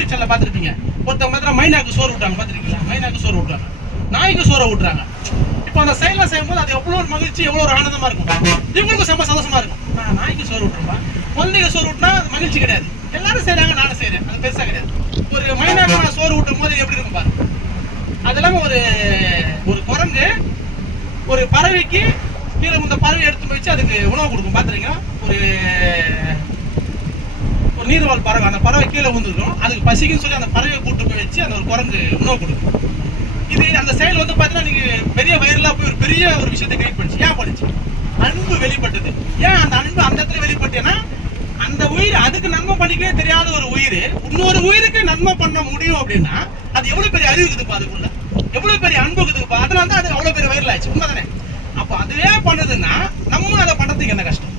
YouTube channel பார்த்துருப்பீங்க. ஒருத்தவங்க மாத்திரம் மைனாக்கு சோறு விட்டாங்க, பார்த்துருக்கீங்களா? மைனாக்கு சோறு விட்டாங்க, நாய்க்கு சோறை விட்டுறாங்க. இப்போ அந்த செயலாம் செய்யும்போது அது எவ்வளோ ஒரு மகிழ்ச்சி, எவ்வளோ ஒரு ஆனந்தமா இருக்கும். இவங்களுக்கும் செம்ம சந்தோஷமா இருக்கும். நான் நாய்க்கு சோறு விட்டுருப்பா, குழந்தைக்கு சோறு விட்டுனா மகிழ்ச்சி கிடையாது. எல்லாரும் செய்யறாங்க, நானும் செய்யறேன், அது பெருசா கிடையாது. ஒரு மைனாக்கு நான் சோறு விட்டும் போது எப்படி இருக்கும் பாருங்க. அது இல்லாம ஒரு குரங்கு ஒரு பறவைக்கு கீழே இந்த பறவை எடுத்து வச்சு அதுக்கு உணவு கொடுக்கும், பார்த்துருங்க. ஒரு நீர்வாழ் பறவை, அந்த பறவை கீழே வந்துருக்கும், அதுக்கு பசிக்குன்னு சொல்லி அந்த பறவையை கூட்டு போய் வச்சு அந்த ஒரு குரங்கு உணவு கொடுக்கும். இது அந்த செயல் வந்து பார்த்தீங்கன்னா நீங்க பெரிய வயர்லாம் போய் ஒரு பெரிய ஒரு விஷயத்தை கிரியேட் பண்ணிச்சு. ஏன் பண்ணிச்சு? அன்பு வெளிப்பட்டது. ஏன் அந்த அன்பு அந்த இடத்துல வெளிப்பட்டேன்னா, அந்த உயிர் அதுக்கு நன்மை பண்ணிக்கவே தெரியாத ஒரு உயிர் இன்னொரு உயிருக்கு நன்மை பண்ண முடியும் அப்படின்னா அது எவ்வளவு பெரிய அறிவு இருக்குதுப்பா, அதுக்குள்ள எவ்வளவு பெரிய அன்பு இருக்குதுப்பா. அதனால தான் அது அவ்வளவு பெரிய வயர்ல ஆச்சு. உண்மைதானே? அப்போ அதுவே பண்ணுதுன்னா நம்ம அதை பண்றதுக்கு என்ன கஷ்டம்?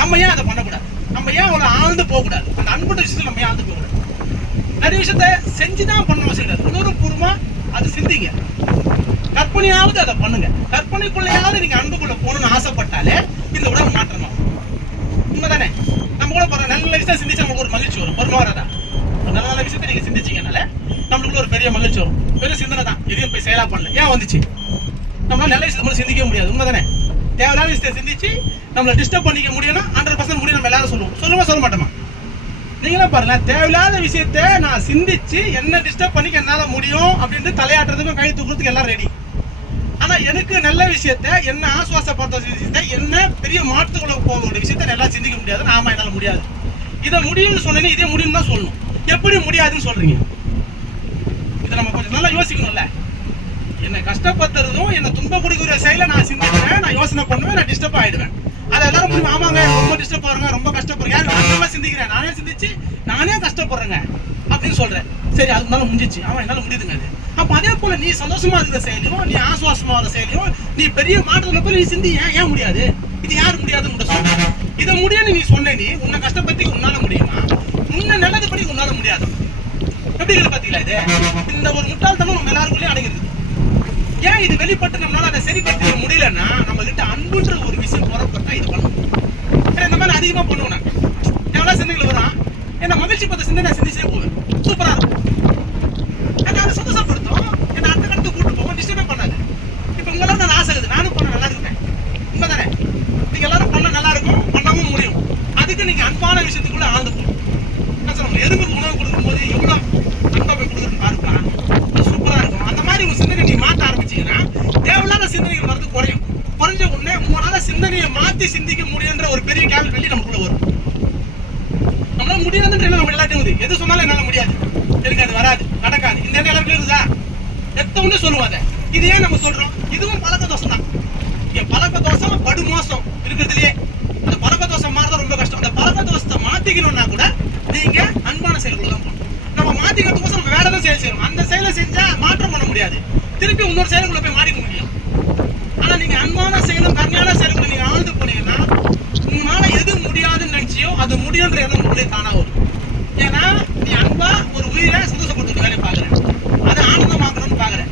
நம்ம ஏன் அதை பண்ணக்கூடாது? நம்ம ஏன் அவ்வளோ ஆழ்ந்து போகக்கூடாது? அந்த அன்புன்ற விஷயத்துல நம்ம ஏன் ஆழ்ந்து போகக்கூடாது? நிறைய விஷயத்த செஞ்சுதான் பண்ண அவசியம். உணர்வுபூர்வமா அது சிந்திங்க, கற்பனையாவது அதை பண்ணுங்க. கற்பனைக்குள்ளையாவது நீங்க அன்புக்குள்ள போகணும்னு ஆசைப்பட்டாலே இந்த உடம்பு மாற்றணும். உண்மைதானே? நம்ம கூட போற நல்ல விஷயம் சிந்திச்சா நமக்கு ஒரு மகிழ்ச்சி வரும். ஒரு வாரதா நல்ல நல்ல விஷயத்தை நீங்க சிந்திச்சீங்கனால நம்மளுக்குள்ள ஒரு பெரிய மகிழ்ச்சி வரும். பெரிய சிந்தனை தான், எதையும் போய் செயலா பண்ணல. ஏன் வந்துச்சு? நம்மளால நல்ல விஷயத்தை சிந்திக்க முடியாது. உண்மைதானே? தேவையான விஷயத்தை சிந்திச்சு நம்மளை டிஸ்டர்ப் பண்ணிக்க முடியும்னா 100% முடியும். நம்ம எல்லாரும் சொல்லுவோம், சொல்ல மாட்டோமா? நீங்களா பாருங்க, தேவையில்லாத விஷயத்த நான் சிந்திச்சு என்ன டிஸ்டர்ப் பண்ணிக்க என்னால முடியும் அப்படின்னு தலையாட்டுறதுக்கும் கை தூக்குறதுக்கு எல்லாம் ரெடி. ஆனா எனக்கு நல்ல விஷயத்த, என்ன ஆசுவாசப்படுத்த விஷயத்த, என்ன பெரிய மாற்றத்துக்குள்ள போகிற விஷயத்த நல்லா சிந்திக்க முடியாது. ஆமா, என்னால முடியாது. இதை முடியும்னு சொன்னீங்க, இதே முடியும் தான் சொல்லணும். எப்படி முடியாதுன்னு சொல்றீங்க? இதை நம்ம கொஞ்சம் நல்லா யோசிக்கணும்ல. என்னை கஷ்டப்படுத்துறதும் என்ன துன்பப்படுகிற செயலை நான் சிந்திக்கிறேன், நான் யோசனை பண்ணுவேன், நான் டிஸ்டர்ப் ஆயிடுவேன். அதை எல்லாரும் முடியும். ஆமாங்க, ரொம்ப டிஸ்டர்ப் ஆகுறாங்க, ரொம்ப கஷ்டப்படுறேன், நான் சிந்திக்கிறேன், நானே சிந்திச்சு நானே கஷ்டப்படுறேங்க அப்படின்னு சொல்றேன். சரி, அது இருந்தாலும் முடிஞ்சிச்சு. அவன் என்னால முடியுதுங்க அது. அப்ப அதே போல நீ சந்தோஷமா இருக்கிற செயலையும், நீ ஆசுவாசமா இருக்கிற செயலையும், நீ பெரிய மாற்றத்துல போய் நீ சிந்தி. ஏன் முடியாது? இது யாரு முடியாதுன்னு சொல்ற? இதை முடியும்னு நீ சொன்ன, நீ உன்னை கஷ்டப்பத்தி உன்னால முடியுமா? உன்னை நல்லது படி உன்னால முடியாது. எப்படி இருக்கு பாத்தீங்களா? இது இந்த ஒரு முட்டாள்தனம் நம்ம எல்லாருக்குள்ளேயும் அடங்கிருக்கு. ஏன் இது வெளிப்பட்டு நம்மளால அதை சரிப்படுத்த முடியலன்னா, நம்ம கிட்ட அன்புன்ற ஒரு விஷயம் புறப்பட்டா இது பண்ணும். ஏன்னா இந்த மாதிரி அதிகமா பண்ணுவேன். நான் எவ்வளவு சிந்தனைகள் வரும், என்ன மகிழ்ச்சி பத்த சிந்தனை சிந்திச்சே போவேன். சூப்பரா இருக்கும். அதை சந்தோஷப்படுத்தும், என்ன அடுத்த கடத்து கூட்டு போவோம், டிஸ்டர்பே பண்ணாது. இப்ப உங்களால நான் ஆசை இருக்குது, நானும் பண்ண நல்லா இருக்கேன். உண்மைதானே? நீங்க எல்லாரும் பண்ண நல்லா இருக்கும், பண்ணவும் முடியும். அதுக்கு நீங்க அன்பான விஷயத்துக்குள்ள ஆழ்ந்து போகணும். எறும்புக்கு உணவு கொடுக்கும் போது எவ்வளவு அன்பா போய் கொடுக்குறதுன்னு பாருப்பா, சூப்பரா இருக்கும். அந்த மாதிரி உங்க சிந்தனை நீங்க மாற்ற ஆரம்பிச்சீங்கன்னா தேவையில்லாத சிந்தனைகள் வரது குறையும். குறைஞ்ச உடனே உங்களால சிந்தனையை மாற்றி சிந்திக்க முடியுன்ற ஒரு பெரிய கேள்வி வெளியே நமக்குள்ள வரும். நம்மளால முடியாதுன்ற நம்ம எல்லாத்தையும் எது சொன்னாலும் என்னால முடியாது, எனக்கு அது வராது, நடக்காது, இந்த எண்ணம் எல்லாருக்கும் இருக்குதா? எத்தவொன்னே சொல்லுவோம். அதை இது ஏன் நம்ம சொல்றோம்? இதுவும் பழக்க தோஷம் தான். பழக்க தோஷம் படு மோசம் இருக்கிறதுலயே. அந்த பழக்க தோஷம் மாறதான் ரொம்ப கஷ்டம். அந்த பழக்க தோஷத்தை மாத்திக்கணும்னா கூட நீங்க அன்பான செயல்கள் தான் பண்ணணும். நம்ம மாத்திக்கிறதுக்கோசம் நம்ம வேற ஏதாவது செயல் செய்யணும். அந்த செயலை செஞ்சா மாற்றம் பண்ண முடியாது, திருப்பி இன்னொரு செயலுக்குள்ள போய் மாறிக்க முடியும். ஆனா நீங்க அன்பான செயலும் கருணையான செயல்களை நீங்க ஆழ்ந்து போனீங்கன்னா உங்களால எது முடியாதுன்னு நினைச்சியோ அது முடியுன்ற எண்ணம் உங்களுடைய தானா வரும். ஏன்னா நீ அன்பா ஒரு உயிரை சந்தோஷப்படுத்த வேலையை பாக்குறேன், அதை ஆனந்தமாக்கணும்னு பாக்குறேன்,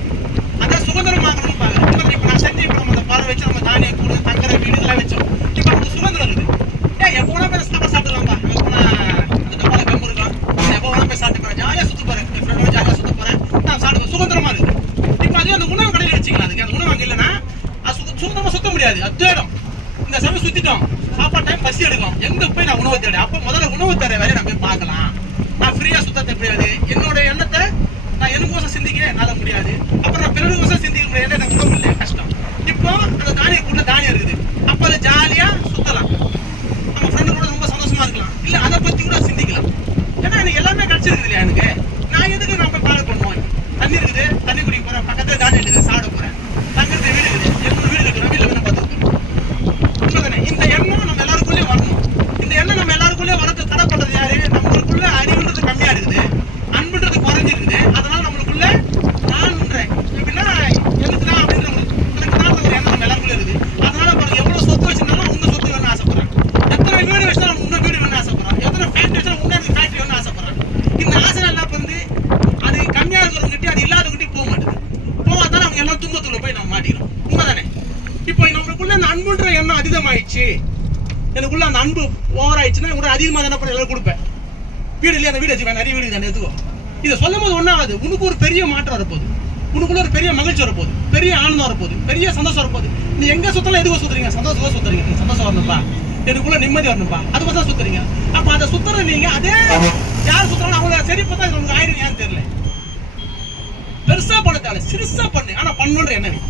அதை சுதந்திரமாக்கணும்னு பாக்குறேன். இப்ப நான் செஞ்சு இப்ப நம்ம அந்த பார்வை வச்சு நம்ம தானிய கூடு தங்கற வீடு இதெல்லாம் வச்சோம். இப்ப நமக்கு சுதந்திரம் இருக்குது. எப்போ வேணா போய் சாப்பிடலாம்பா, எப்போ அந்த டப்பால கம்பு இருக்கலாம், எப்போ வேணா போய் சாப்பிட்டு போறேன், ஜாலியா சுத்த போறேன், என் ஃப்ரெண்டோட ஜாலியா சுத்த போறேன், நான் சாப்பிட்டு சுதந்திரமா இருக்கு. இப்ப அதே அந்த உணவு கடையில் வச்சுக்கலாம். அதுக்கு அந்த உணவு அங்க இல்லைன்னா சுதந்திரமா சுத்த முடியாது. அத்தேடும் இந்த சமயம் சுத்திட்டோம், சாப்பாடு டைம் பசி எடுக்கும், எங்க போய் நான் உணவு தேட? அப்ப முதல்ல உணவு தர வேலையை நான் போய் பார்க்கலாம். நான் ஃப்ரீயா சுத்த முடியாது. என்னோட எண்ணத்தை நான் எனக்கோசம் சிந்திக்க என்னால முடியாது. அப்புறம் நான் பிறருக்கோசம் சிந்திக்க முடியாது. எனக்கு உணவு இல்லை, கஷ்டம். இப்போ அந்த தானிய கூட்ட தானியம் இருக்குது, அப்ப அதை ஜாலியா சுத்தலாம், நம்ம ஃப்ரெண்டு கூட ரொம்ப சந்தோஷமா இருக்கலாம், இல்ல அதை பத்தி கூட சிந்திக்கலாம். ஏன்னா எனக்கு எல்லாமே கிடைச்சிருக்குது இல்லையா? எனக்கு நான் எதுக்கு நான் போய் பாடு பண்ணுவோம்? தண்ணி இருக்குது, தண்ணி குடிக்க போறேன், பக்கத்துல தானியம் இருக்குது, சாப்பிட போறேன், தங்கிறது வீடு இருக்குது, என்னோட வீடு கட்டுறேன், வீட்டுல வேணும் பார்த்துருக்கேன். உண்மைதானே? இந்த எண்ணம் நம்ம எல்லாருக்குள்ளேயும் வரணும். இந்த எண்ணம் நம்ம எல்லாருக்குள்ளேயும் வரது தடை பண்றது யாரு? நம்மளுக்குள்ள அறிவுன்றது கம்மியா இருக்குது, அன்புன்றது குறைஞ்சிருக்குது. அதனால நம்மளுக்குள்ள நான்ன்றேன் எப்படின்னா எனக்கு தான் அப்படின்னு எனக்கு தான் ஒரு எண்ணம் நம்ம எல்லாருக்குள்ள இருக்குது. அதனால எவ்வளவு சொத்து வச்சிருந்தாலும் உங்க சொத்து வேணும்னு ஆசைப்படுறேன், எத்தனை வீடு வச்சாலும் உங்க வீடு வேணும்னு ஆசைப்படுறேன், எத்தனை ஃபேக்டரி வச்சாலும் உங்க ஃபேக்டரி வேணும்னு ஆசைப்படுறேன். இந்த ஆசை எல்லாம் வந்து அது கம்மியா இருக்கிறவங்ககிட்ட அது இல்லாதவங்ககிட்ட போக மாட்டேது. போகாதான அவங்க எல்லாம் துன்பத்துல போய் நம்ம மாட்டிக்கிறோம். உண்மைதானே? இப்போ நம்மளுக்குள்ள அந்த அன்புன்ற எண்ணம் அதிகமாயிடுச்சு, எனக்குள்ள அந்த அன்பு ஓவர் ஆயிடுச்சுன்னா கூட அதிகமாக தானே பண்ண எல்லாரும் கொடுப்பேன். வீடு இல்லையா, அந்த வீடு வச்சு நிறைய வீடு தானே எடுத்துக்கோ. இதை சொல்லும் போது ஒன்றும் ஆகுது, உனக்கு ஒரு பெரிய மாற்றம் வரப்போகுது, உனக்குள்ள ஒரு பெரிய மகிழ்ச்சி வரப்போகுது, பெரிய ஆனந்தம் வரப்போகுது, பெரிய சந்தோஷம் வரப்போகுது. நீ எங்க சுத்தலாம் எதுக்கு சுத்துறீங்க? சந்தோஷமா சுத்துறீங்க. நீ சந்தோஷம் வரணும்பா, எனக்குள்ள நிம்மதி வரணும்பா, அது தான் சுத்துறீங்க. அப்ப அதை சுத்துற நீங்க அதே யார் சுத்துறாங்க அவங்கள சரி பார்த்தா உங்களுக்கு ஆயிரம் ஏன்னு தெரியல. பெருசா பண்ண தேவை, சிறுசா பண்ணு. ஆனா பண்ணுன்ற எண்ணவை,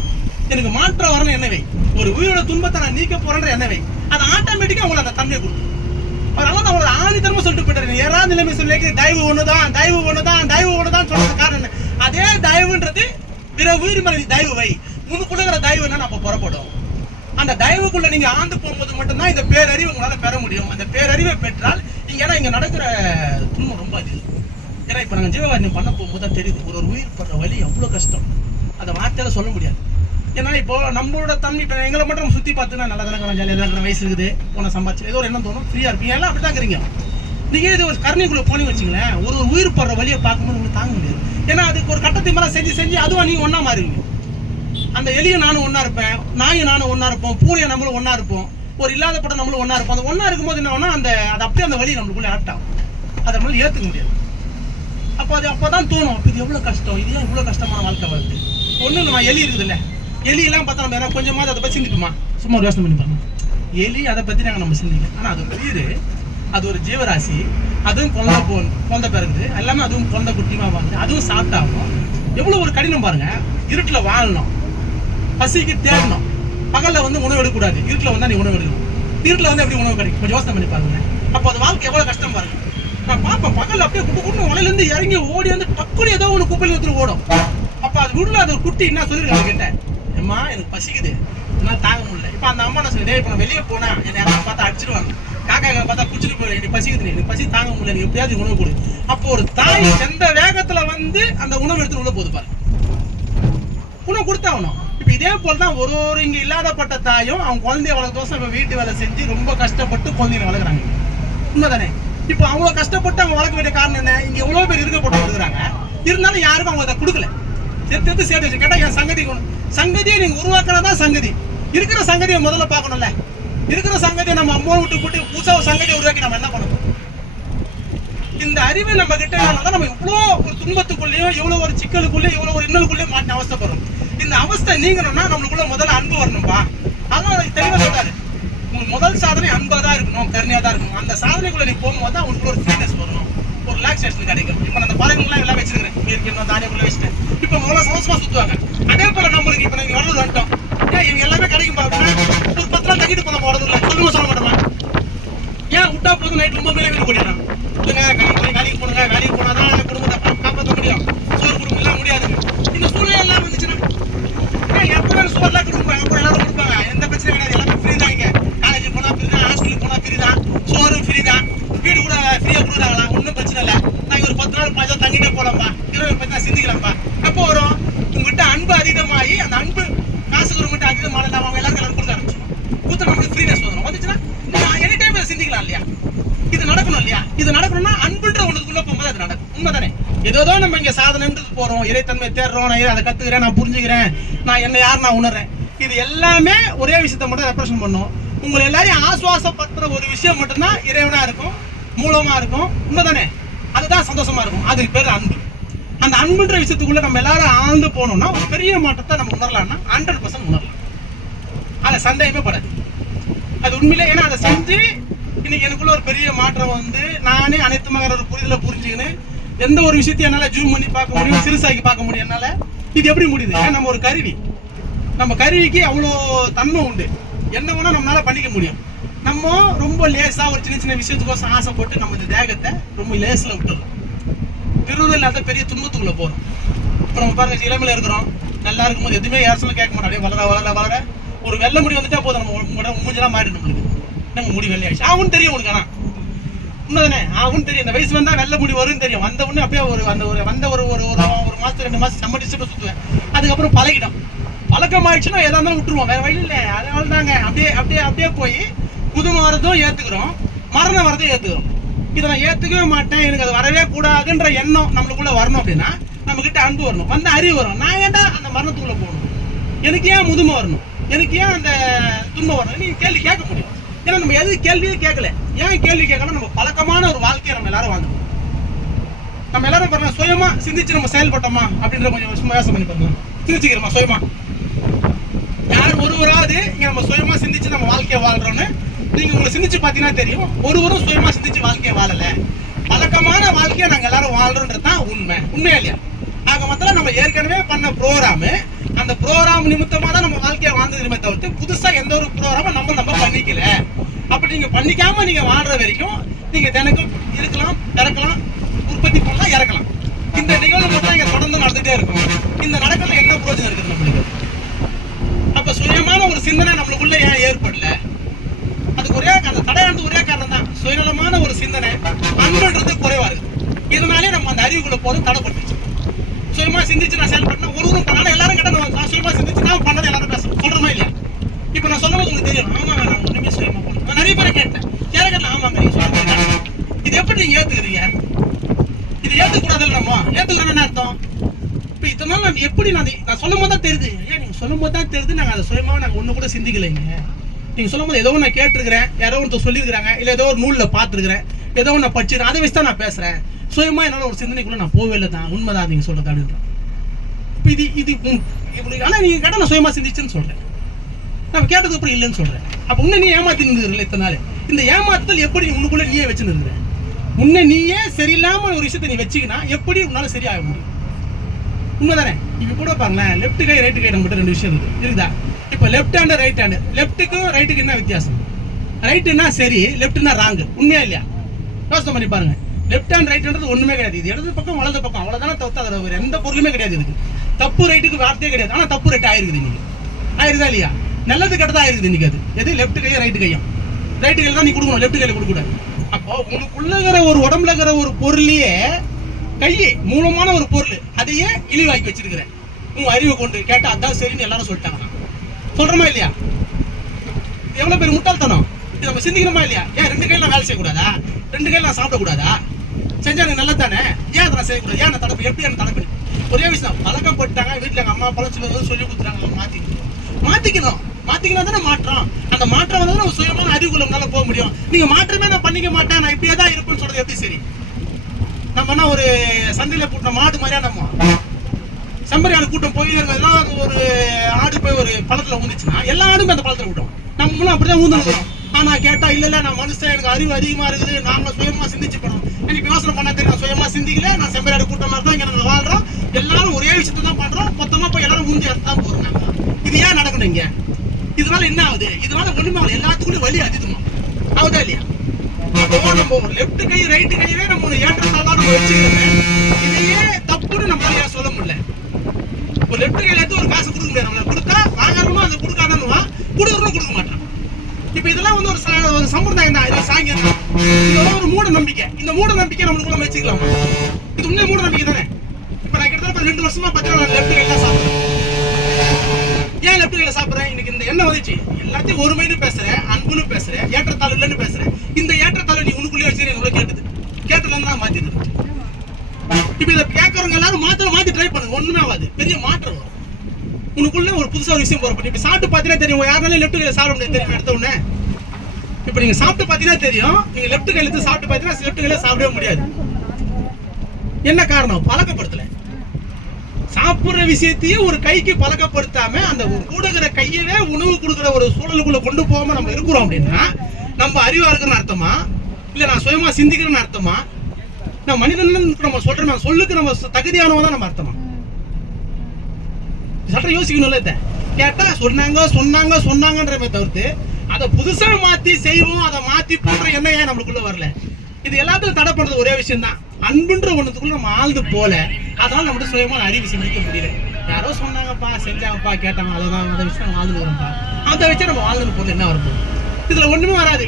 எனக்கு மாற்றம் வரணும் எண்ணவை, ஒரு உயிரோட துன்பத்தை நான் நீக்க போறேன்ற எண்ணவை, அது ஆட்டோமேட்டிக்கா உங்களுக்கு அந்த தன்மையை கொடுக்கும். அதனால தான் அவங்களோட ஆணித்தரமா சொல்லிட்டு போயிட்டாரு, யாராவது நிலைமை சொல்லி தயவு ஒண்ணுதான், தயவு ஒண்ணுதான், தயவு ஒண்ணுதான் சொல்றது காரணம். அதே தயவுன்றது பிற உயிர் மேல தயவு வை, உனக்குள்ள இருக்கிற தயவு என்ன அப்ப புறப்படும். அந்த தயவுக்குள்ள நீங்க ஆண்டு போகும்போது மட்டும்தான் இந்த பேரறிவு உங்களால பெற முடியும். அந்த பேரறிவை பெற்றால் இங்க நடக்கிற துன்பம் ரொம்ப அதிகம். ஏன்னா இப்ப நாங்க ஜீவகாரியம் பண்ண போகும்போது தான் தெரியுது, ஒரு உயிர் படுற வழி எவ்வளவு கஷ்டம், அதை வார்த்தையில சொல்ல முடியாது. ஏன்னா இப்போ நம்மளோட தம்பி இப்போ எங்களை மட்டும் நம்ம சுற்றி பார்த்துன்னா நல்லா தானே ஜாலியாக தான் வயசு இருக்குது, போன சம்பாதிச்சு ஏதோ ஒரு என்ன தோணும், ஃப்ரீயாக இருப்பீங்க, எல்லாம் அப்படி தான் இருக்கிறீங்க. நீங்கள் இது ஒரு கருணைக்குள்ளே போனீங்க வச்சுங்களேன், ஒரு உயிர் போடுற வழியை பார்க்கும்போது உங்களுக்கு தாங்க முடியாது. ஏன்னா அதுக்கு ஒரு கட்டத்தை மேலே செஞ்சு அதுவும் நீங்கள் ஒன்றா மாறுவீங்க. அந்த எலியும் நானும் ஒன்றா இருப்பேன், நாயும் நானும் ஒன்றா இருப்போம், பூனையை நம்மளும் ஒன்றா இருப்போம், ஒரு இல்லாத படம் நம்மளும் ஒன்றா இருப்போம். அந்த ஒன்றா இருக்கும்போது என்ன ஆகும்னா அது அப்படியே அந்த வழி நம்மளுக்குள்ளே ஆட்டாகும், அதை நம்மளால ஏற்றுக்க முடியாது. அப்போ தான் தோணும், அப்போ இது எவ்வளோ கஷ்டம், இதுதான் இவ்வளோ கஷ்டமான வாழ்க்கை வருது. ஒன்றும் நம்ம எலி இருக்குது இல்லை, எலியெல்லாம் பார்த்தா நம்ம யாரும் கொஞ்சமாவது அதை பற்றி சிந்திக்குமா? சும்மா ஒரு யோசனை பண்ணி பாருங்க. எலி அதை பற்றி நாங்கள் நம்ம சிந்திக்கல, ஆனால் அது உயிர், அது ஒரு ஜீவராசி, அதுவும் குழந்தை பிறகுது, எல்லாமே அதுவும் குழந்தை குட்டியமாக வந்து அதுவும் சாப்பிட்டாகும். எவ்வளோ ஒரு கடினம் பாருங்க. இருட்டில் வாழணும், பசிக்கு தேடணும், பகலில் வந்து உணவு எடுக்கக்கூடாது, இருட்டில் வந்தால் நீ உணவு எடுக்கணும். இருட்டில் வந்து எப்படி உணவு கிடைக்கும்? கொஞ்சம் யோசனை பண்ணி பாருங்க. அப்போ அது வாழ்க்கை எவ்வளோ கஷ்டம் பாருங்க. நான் பார்ப்பேன் பகல் அப்படியே குட்டு உலையிலேருந்து இறங்கி ஓடி வந்து டக்குனு ஏதோ ஒன்று குப்பையில் எடுத்துட்டு ஓடும். அப்போ அது உள்ள அது ஒரு குட்டி என்ன சொல்லியிருக்காங்க கேட்டேன், அம்மா எனக்கு பசிக்குது, என்னால் தாங்க முடியல. இப்போ அந்த அம்மா நான் சொல்லி, இப்போ நான் வெளியே போனா என்னை யாரும் பார்த்தா அடிச்சிருவாங்க, காக்கா பார்த்தா குச்சிட்டு போயிடும், எனக்கு பசிக்குது, எனக்கு பசி தாங்க முடியல, எனக்கு எப்படியாவது உணவு கொடு. அப்போ ஒரு தாய் எந்த வேகத்துல வந்து அந்த உணவு எடுத்து உள்ள போது பாருங்க, உணவு கொடுத்தாகணும். இப்போ இதே போல தான் ஒரு இங்க இல்லாதப்பட்ட தாயும் அவங்க குழந்தைய வளர்த்தோசம் இப்போ வீட்டு வேலை செஞ்சு ரொம்ப கஷ்டப்பட்டு குழந்தைய வளர்க்குறாங்க. உண்மைதானே? இப்போ அவ்வளோ கஷ்டப்பட்டு அவங்க வளர்க்க வேண்டிய காரணம் என்ன? இங்க எவ்வளோ பேர் இருக்கப்பட்டு கொடுக்குறாங்க, இருந்தாலும் யாருக்கும் அவங்க அதை கொடுக்கல. சேர்த்து வச்சு கேட்டா என் சங்கதியை நீங்க உருவாக்கினதான் சங்கதி. இருக்கிற சங்கதியை முதல்ல பார்க்கணும்ல. இருக்கிற சங்கதியை நம்ம அம்மா விட்டு போட்டு புதுசா ஒரு சங்கதியை உருவாக்கி நம்ம என்ன பண்ணணும்? இந்த அறிவு நம்ம கிட்ட தான் நம்ம இவ்வளோ ஒரு துன்பத்துக்குள்ளேயும் இவ்வளவு ஒரு சிக்கலுக்குள்ளேயும் இவ்வளவு ஒரு இன்னலுக்குள்ளேயும் மாட்டின அவஸ்தைப்படுறோம். இந்த அவஸ்தை நீங்கணும்னா நம்மளுக்குள்ள முதல்ல அன்பு வரணும்பா. அதான் தெளிவா சொல்றாரு, உங்களுக்கு முதல் சாதனை அன்பா தான் இருக்கணும், கருணையா தான் இருக்கணும். அந்த சாதனைக்குள்ள நீ போகும்போது தான் உங்களுக்கு ஒரு ஃப்ரீனஸ் வரணும், ஒரு ரிலாக்ஸேஷன் கிடைக்கும். இப்போ அந்த பறவைகள்லாம் எல்லாம் வச்சிருக்கிறேன், இயற்கை தானியக்குள்ள வச்சுட்டேன், இப்போ முதல்ல சந்தோஷமா சுத்துவாங்க. அதே போல நம்மளுக்கு இப்போ நீங்க வரது வந்துட்டோம், ஏன் இவங்க எல்லாமே கிடைக்கும் பாருங்கன்னா ஒரு 10 நாள் தங்கிட்டு போன போறது இல்லை, சொல்ல மாட்டோமா? ஏன் விட்டா போதும் நைட் 9 மணி வீடு போயிடலாம். வேலைக்கு போனுங்க, வேலைக்கு போனாதான் குடும்பத்தை காப்பாற்ற முடியும், சோறு குடும்பம் எல்லாம் முடியாதுங்க. இந்த சூழ்நிலை எல்லாம் வந்துச்சுன்னா எப்பவுமே சோறுலாம் கொடுப்பாங்க, அப்புறம் எல்லாரும் கொடுப்பாங்க, எந்த பிரச்சனையும் கிடையாது, எல்லாமே ஃப்ரீ தான். இங்க காலேஜ் போனா ஃப்ரீ தான், ஹாஸ்பிட்டலுக்கு போனா ஃப்ரீ தான், சோறு ஃப்ரீ தான், வீடு கூட ஃப்ரீயா கொடுக்குறாங்களா, ஒன்றும் பிரச்சனை இல்லை. நாங்கள் ஒரு 10 நாள் 5 நாள் தங்கிட்டே போலாம்ப்பா, 20 பத்தி நான் சிந்திக்கலாம்ப்பா. எப்போ வரும்? உங்ககிட்ட அன்பு அதிகமாகி அந்த அன்பு காசுக்கு ஒரு மட்டும் அதிகமான அவங்க எல்லாரும் கொடுக்க ஆரம்பிச்சிடும். கொடுத்த நம்மளுக்கு ஃப்ரீனஸ் வரும். வந்துச்சுன்னா நீங்கள் எனி டைம் சிந்திக்கலாம் இல்லையா? இது நடக்கணும் இல்லையா? இது நடக்கணும்னா அன்புன்ற ஒன்றுக்குள்ள போகும்போது அது நடக்கும். உண்மைதானே? ஏதோ நம்ம இங்க சாதனைன்றது போறோம், இறைத்தன்மை தேடுறோம், நான் அதை கத்துக்கிறேன், நான் புரிஞ்சுக்கிறேன், நான் என்ன யார் நான் உணர்றேன். இது எல்லாமே ஒரே விஷயத்த மட்டும் ரெப்ரசன்ட் பண்ணும். உங்களை எல்லாரையும் ஆசுவாசப்படுத்துற ஒரு விஷயம் மட்டும்தான் இறைவனா இருக்கும், மூலமா இருக்கும். உண்மைதானே? அதுதான் சந்தோஷமா இருக்கும். அதுக்கு பேர் அன்பு. அந்த அன்புன்ற விஷயத்துக்குள்ள நம்ம எல்லாரும் ஆழ்ந்து போனோம்னா ஒரு பெரிய மாற்றத்தை நம்ம உணரலாம்னா 100% உணரலாம். அதை சந்தேகமே படாது. அது உண்மையிலே, ஏன்னா அதை செஞ்சு இன்னைக்கு எனக்குள்ள ஒரு பெரிய மாற்றம் வந்து நானே அனைத்துமாக ஒரு புரிதலை புரிஞ்சுக்கின்னு எந்த ஒரு விஷயத்தையும் என்னால் ஜூம் பண்ணி பார்க்க முடியும், சிறுசாக்கி பார்க்க முடியும். என்னால் இது எப்படி முடியுது? ஏன்னா நம்ம ஒரு கருவி, நம்ம கருவிக்கு அவ்வளோ தன்மை உண்டு, என்ன வேணால் நம்மளால பண்ணிக்க முடியும். நம்ம ரொம்ப லேசாக ஒரு சின்ன சின்ன விஷயத்துக்கோசம் ஆசைப்பட்டு நம்ம இந்த தேகத்தை ரொம்ப லேசில் விட்டுறோம், விருது இல்லாத பெரிய துன்பத்துக்குள்ளே போகிறோம். இப்போ நம்ம பாருங்க, இளமையில் இருக்கிறோம், நல்லா இருக்கும்போது எதுவுமே யாரும் கேட்க மாட்டோம், அப்படியே வளர வளர வளர ஒரு வெள்ளை முடி வந்துட்டா போதும், நம்ம மூஞ்செல்லாம் மாறிடும். நம்மளுக்கு நம்ம முடி வெள்ளையாச்சு ஆகும்னு தெரியும் உனக்கு. ஆனால் உண்மைதானே? ஆகும்னு தெரியும். இந்த வயசு வந்தால் வெள்ளை முடி வரும்னு தெரியும். வந்த உடனே அப்படியே ஒரு மாதம் 2 மாதம் நம்ம டிஸ்டர்ப் சுற்றுவேன். அதுக்கப்புறம் பழகிடும். பழக்கம் ஆயிடுச்சுன்னா எதா இருந்தாலும் விட்டுருவோம், வேற வழி இல்லை. அதனால தாங்க அப்படியே போய் புதுமை வரதும் ஏற்றுக்கிறோம், மரணம் வரதும் ஏற்றுக்கிறோம். இதை நான் ஏற்றுக்கவே மாட்டேன், எனக்கு அது வரவே கூடாதுன்ற எண்ணம் நம்மளுக்குள்ள வரணும். அப்படின்னா நம்ம கிட்ட அன்பு வரணும், வந்து அறிவு வரும். நான் ஏன்டா அந்த மரணத்துக்குள்ள போகணும், எனக்கு ஏன் முதுமை வரணும், எனக்கு ஏன் அந்த துன்பம் வரணும், நீங்க கேள்வி கேட்க முடியும். ஏன்னா நம்ம எது கேள்வியே கேட்கல. ஏன் கேள்வி கேட்கணும்? நம்ம பழக்கமான ஒரு வாழ்க்கையை நம்ம எல்லாரும் வாங்கணும். நம்ம எல்லாரும் பாருங்க, சுயமா சிந்திச்சு நம்ம செயல்பட்டோமா அப்படின்ற கொஞ்சம் யோசனை பண்ணி பாருங்க. சிந்திச்சுக்கிறோமா சுயமா? யார் ஒருவராவது இங்க நம்ம சுயமா சிந்திச்சு நம்ம வாழ்க்கையை வாழ்றோம்னு நீங்க உங்களை சிந்திச்சு பாத்தீங்கன்னா தெரியும். ஒருவரும் சுயமா சிந்திச்சு வாழ்க்கையை வாழல. வழக்கமான வாழ்க்கையை நாங்க எல்லாரும் வாழ்றோன்றதுதான் உண்மையா இல்லையா? ஆக மொத்தம் நம்ம ஏற்கனவே பண்ண ப்ரோக்ராம், அந்த ப்ரோக்ராம் நிமித்தமா தான் நம்ம வாழ்க்கையை வாழ்ந்ததுமே தவிர்த்து புதுசா எந்த ஒரு ப்ரோக்ராமும் நம்ம பண்ணிக்கல. அப்படி நீங்க பண்ணிக்காம நீங்க வாழ்ற வரைக்கும் நீங்க தினக்கும் இருக்கலாம், இறக்கலாம், உற்பத்தி பண்ணலாம், இறக்கலாம். இந்த நிகழ்வு மட்டும் இங்க தொடர்ந்து நடந்துட்டே இருக்கும். இந்த நடக்கல என்ன பிரயோஜனம் இருக்குது நம்மளுக்கு? அப்ப சுயமான ஒரு சிந்தனை நம்மளுக்குள்ள ஏன் ஏற்படல? அதுக்கு அந்த தடையானது ஒரே காரணம் தான், சுயநலமான ஒரு சிந்தனை, அன்புன்றது குறைவா இருக்கு. இதனாலே நம்ம அந்த அறிவுக்குள்ள போறது தடைப்பட்டுச்சு. சுயமா சிந்திச்சு நான் செயல்பட்டேன், ஒருவரும் பண்ணாலும் எல்லாரும் கிட்ட நான் சுயமா சிந்திச்சு நான் பண்ணதை எல்லாரும் பேச சொல்றமா இல்லையா? இப்ப நான் சொல்லும் போது உங்களுக்கு தெரியும், ஆமாங்க நான் ஒண்ணுமே சுயமா பண்ணேன். நான் நிறைய பேரை கேட்டேன், கேட்கல ஆமாங்க நீங்க சொல்லுங்க. இது எப்படி நீங்க ஏத்துக்கிறீங்க? இது ஏத்துக்கூடாதுல்ல, நம்ம ஏத்துக்கிறோம்னு அர்த்தம். இப்ப இதனால நான் எப்படி நான் சொல்லும் போது தான் தெரியுது. ஏன் நீங்க சொல்லும் போது தான் தெரியுது, நாங்க அதை சுயமா நாங்க ஒண்ணு கூட சிந்திக்கலைங்க. நீங்க சொல்லும் போது ஏதோ நான் கேட்டிருக்கிறேன், யாரோ ஒருத்தர் சொல்லியிருக்கிறாங்க, இல்ல ஏதோ ஒரு நூல்ல பாத்துருக்கிறேன், ஏதோ ஒன்று படிச்சிருக்கேன், அதை வச்சு தான் நான் பேசுறேன். சுயமா என்னால ஒரு சிந்தனைக்குள்ள நான் போவே இல்லை தான். உண்மைதான் நீங்க சொல்றது அப்படின்றான். இது இப்படி ஆனா நீங்க கேட்டா நான் சுயமா சிந்திச்சுன்னு சொல்றேன், நம்ம கேட்டது எப்படி இல்லைன்னு சொல்றேன். அப்ப உன்னை நீ ஏமாத்தி நின்றுல இத்தனை நாள். இந்த ஏமாத்துதல் எப்படி உனக்குள்ள நீயே வச்சு நிறுத்துற? உன்னை நீயே சரியில்லாம ஒரு விஷயத்தை நீ வச்சுக்கினா எப்படி உன்னால சரியாக முடியும்? உண்மைதானே? இப்ப கூட பாருங்களேன், லெப்ட் கை ரைட்டு கை நம்மகிட்ட ரெண்டு விஷயம் இருக்குதா? இப்ப லெப்ட் ஹேண்ட் ரைட் ஹேண்ட், லெப்ட்டுக்கும் ரைட்டுக்கு என்ன வித்தியாசம்? ரைட்டுனா சரி, லெப்ட்னா ராங். உண்மையா இல்லையா? யோசனை பண்ணி பாருங்க. லெப்ட் ஹேண்ட் ரைட்ன்றது ஒண்ணுமே கிடையாது. இது இடது பக்கம் வலது பக்கம், அவ்வளவுதானே தவிர்த்து அதில் வேற எந்த பொருளுமே கிடையாது. இதுக்கு தப்பு ரைட்டுக்கு வார்த்தையே கிடையாது. ஆனா தப்பு ரைட் ஆயிருக்குது இன்னைக்கு. ஆயிருதா இல்லையா? நல்லது கெட்டதா ஆயிருக்குது இன்னைக்கு. அது எது? லெப்ட் கையும் ரைட்டு கையும். ரைட்டு கையில தான் நீ கொடுக்கணும், லெப்ட் கையில கொடுக்க கூடாது. அப்போ உனக்குள்ள இருக்கிற ஒரு உடம்புல இருக்கிற ஒரு பொருளையே, கையே மூலமான ஒரு பொருள், அதையே இழிவாக்கி வச்சிருக்கிறேன். உன் அறிவை கொண்டு கேட்டா அதான் சரின்னு எல்லாரும் சொல்லிட்டாங்க. சொல்றோமா இல்லையா? எவ்வளவு பேர் முட்டாள்தனம். இது நம்ம சிந்திக்கணுமா இல்லையா? ஏன் ரெண்டு கையில வேலை செய்யக்கூடாதா? ரெண்டு கையில நான் சாப்பிடக்கூடாதா? செஞ்சா எனக்கு நல்லது தானே, ஏன் அதை நான் செய்யக்கூடாது? ஏன் நான் தடப்பு? எப்படி எனக்கு தடப்பு? ஒரே விஷயம், பழக்கப்பட்டாங்க வீட்டுல எங்க அம்மா பழச்சு சொல்லி கொடுத்துறாங்க, மாத்திக்கணும் தானே மாற்றம். அந்த மாற்றம் வந்து நம்ம சுயமான அறிவுக்குள்ள போக முடியும். நீங்க மாற்றமே நான் பண்ணிக்க மாட்டேன், நான் இப்படியே தான் இருப்பேன்னு சொல்றது எப்படி சரி? நம்ம என்ன ஒரு சந்தையில கூட்டின மாடு மாதிரியா? நம்ம செம்பரியாடு கூட்டம் போய் ஒரு ஆடு போய் ஒரு பழத்துல ஊந்துச்சுன்னா எல்லா ஆடுமே அந்த பழத்துல விட்டோம். நம்மளும் அப்படிதான் ஊந்துருக்கோம். ஆனா கேட்டா இல்ல நான் மனுஷன், எனக்கு அறிவு அதிகமா இருக்குது, நாங்க சுயமா சிந்திச்சு போனோம். எனக்கு யோசனை பண்ணா தெரியும், சுயமா சிந்திக்கல, நான் செம்பரியாடு கூட்டம் மாதிரி தான் இங்க நாங்க வாழ்றோம், எல்லாரும் ஒரே விஷயத்தை தான் பண்றோம், மொத்தமா போய் எல்லாரும் ஊந்தி தான் போறோம். இது ஏன் நடக்கணும் இங்க? இதனால என்ன ஆகுது? இதனால ஒண்ணுமே ஆகுது, எல்லாத்துக்கும் வலி அதிகமா ஆகுதா இல்லையா? நம்ம லெப்ட் கை ரைட்டு கையவே நம்ம ஏற்றத்தாழ்வா நம்ம வச்சுக்கிறோம். இதையே தப்புன்னு நம்மளால சொல்ல முடியல. ஒரு லெப்ட் கையில எடுத்து ஒரு காசு கொடுக்க முடியாது. நம்மள கொடுத்தா வாங்கறோமோ அதை கொடுக்காதன்னுவா, கொடுக்கறோம் கொடுக்க மாட்டான். இப்ப இதெல்லாம் வந்து ஒரு சம்பிரதாயம் தான், இது சாங்கியம் தான். இதெல்லாம் ஒரு மூட நம்பிக்கை. இந்த மூட நம்பிக்கை நம்மளுக்குள்ள வச்சுக்கலாமா? இது உண்மையா மூட நம்பிக்கை தானே? இப்ப நான் கிட்டத்தட்ட 2 வருஷமா பார்த்தீங்கன்னா நான் லெப்ட் கையில சாப்பிடுறேன். ஏன் லெப்ட் கையில சாப்பிடுறேன்? இன்னைக்கு இந்த எண்ணம் வந்துச்சு, எல்லாத்தையும் ஒருமைன்னு பேசுறேன், அன்புன்னு பேசுறேன், ஏற்றத்தாழ்வு இல்லைன்னு பேசுறேன். இந்த ஏற்றத்தாழ்வு நீ உனக்குள்ளே வச்சு எவ்வளவு கேட்டதுல நான் மாத்திட்டு. இப்ப இதை கேட்கறவங்க எல்லாரும் மாத்தி ட்ரை பண்ணுங்க, ஒண்ணுமே ஆகாது, பெரிய மாற்றம் வரும். உனக்குள்ள ஒரு புதுசா ஒரு விஷயம் போறப்ப இப்ப சாப்பிட்டு பாத்தீங்கன்னா தெரியும், யாருனாலும் லெப்ட் கையில சாப்பிட முடியாது தெரியும் எடுத்த உடனே. இப்ப நீங்க சாப்பிட்டு பாத்தீங்கன்னா தெரியும், நீங்க லெப்ட் கையில எடுத்து சாப்பிட்டு பாத்தீங்கன்னா லெப்ட் கையில சாப்பிடவே முடியாது. என்ன காரணம்? பழக்கப்படுத்தல. சாப்பிடுற விஷயத்தையே ஒரு கைக்கு பழக்கப்படுத்தாம அந்த கூடுகிற கையவே உணவு கொடுக்கிற ஒரு சூழலுக்குள்ள கொண்டு போகாம நம்ம இருக்கிறோம் அப்படின்னா நம்ம அறிவா இருக்கிறன்னு அர்த்தமா? இல்ல நான் சுயமா சிந்திக்கிறேன்னு அர்த்தமா? நான் மனிதன் நம்ம சொல்றேன், நான் சொல்லுக்கு நம்ம தகுதியானவங்க தான் நம்ம அர்த்தமா? சட்ட யோசிக்கணும்ல. கேட்டா சொன்னாங்கன்றமே தவிர்த்து அதை புதுசா மாத்தி செய்வோம், அதை மாத்தி போன்ற எண்ணம் ஏன் நம்மளுக்குள்ள வரல? இது எல்லாத்தையும் தடை பண்றது ஒரே விஷயம் தான், அன்புன்ற ஒண்ணுக்குள்ள நம்ம ஆழ்ந்து போல. அதனால நம்ம சுயமான அறிவு சிந்திக்க முடியல. யாரோ சொன்னாங்கப்பா, செஞ்சாங்கப்பா, கேட்டாங்க, அதுதான் அந்த விஷயம் வாழ்ந்துக்கிறோம்ப்பா, அதை வச்சு நம்ம வாழ்ந்துட்டு போறது என்ன வருது? இதுல ஒண்ணுமே வராது.